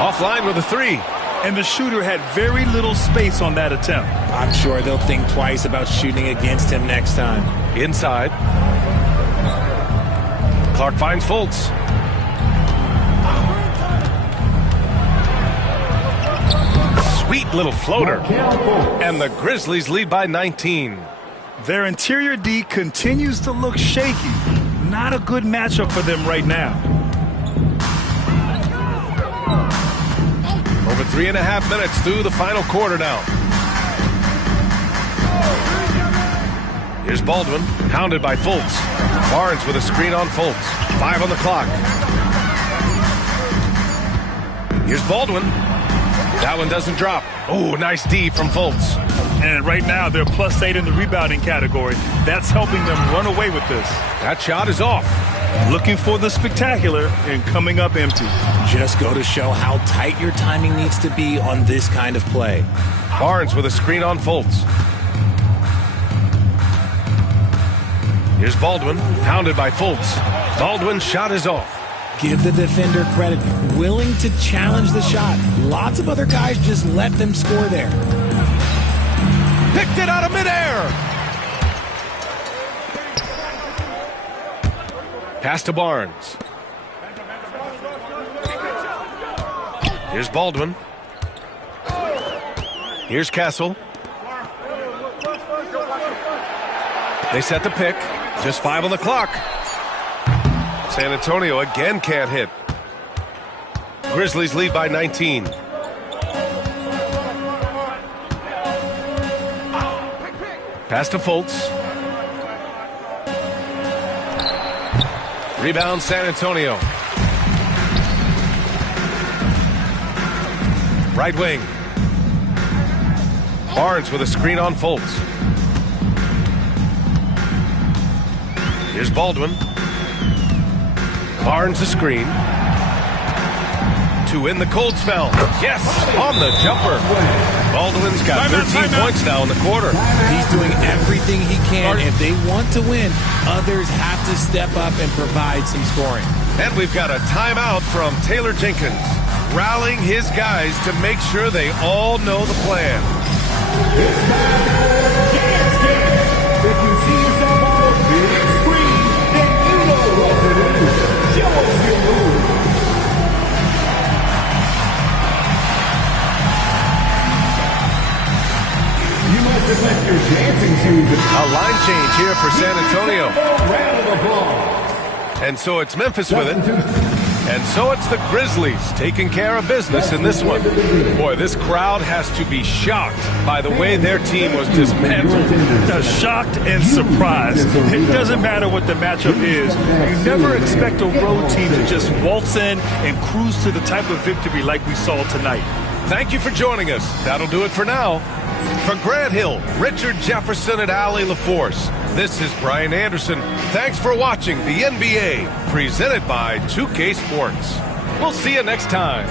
Offline with a 3. And the shooter had very little space on that attempt. I'm sure they'll think twice about shooting against him next time. Inside. Clark finds Fultz. Sweet little floater. And the Grizzlies lead by 19. Their interior D continues to look shaky. Not a good matchup for them right now. Over 3.5 minutes through the final quarter now. Here's Baldwin, pounded by Fultz. Barnes with a screen on Fultz. 5 on the clock. Here's Baldwin. That one doesn't drop. Oh, nice D from Fultz. And right now, they're +8 in the rebounding category. That's helping them run away with this. That shot is off. Looking for the spectacular and coming up empty. Just go to show how tight your timing needs to be on this kind of play. Barnes with a screen on Fultz. Here's Baldwin, pounded by Fultz. Baldwin's shot is off. Give the defender credit. Willing to challenge the shot. Lots of other guys just let them score there. Picked it out of midair. Pass to Barnes. Here's Baldwin. Here's Castle. They set the pick. Just 5 on the clock. San Antonio again can't hit. Grizzlies lead by 19. Pass to Fultz. Rebound San Antonio. Right wing. Barnes with a screen on Fultz. Here's Baldwin. Barnes the screen. To win the cold spell. Yes, on the jumper. Baldwin's got 13 points now in the quarter. He's doing everything he can. If they want to win, others have to step up and provide some scoring. And we've got a timeout from Taylor Jenkins, rallying his guys to make sure they all know the plan. It's time for Dance Game. If you see yourself on the big screen, then you know what to do. Show us your move. You must have left your dancing shoes. A line change here for San Antonio. Round of applause. And so it's Memphis with it. And so it's the Grizzlies taking care of business in this one. Boy, this crowd has to be shocked by the way their team was dismantled. Shocked and surprised. It doesn't matter what the matchup is. You never expect a road team to just waltz in and cruise to the type of victory like we saw tonight. Thank you for joining us. That'll do it for now. For Grant Hill, Richard Jefferson, and Allie LaForce, this is Brian Anderson. Thanks for watching the NBA, presented by 2K Sports. We'll see you next time.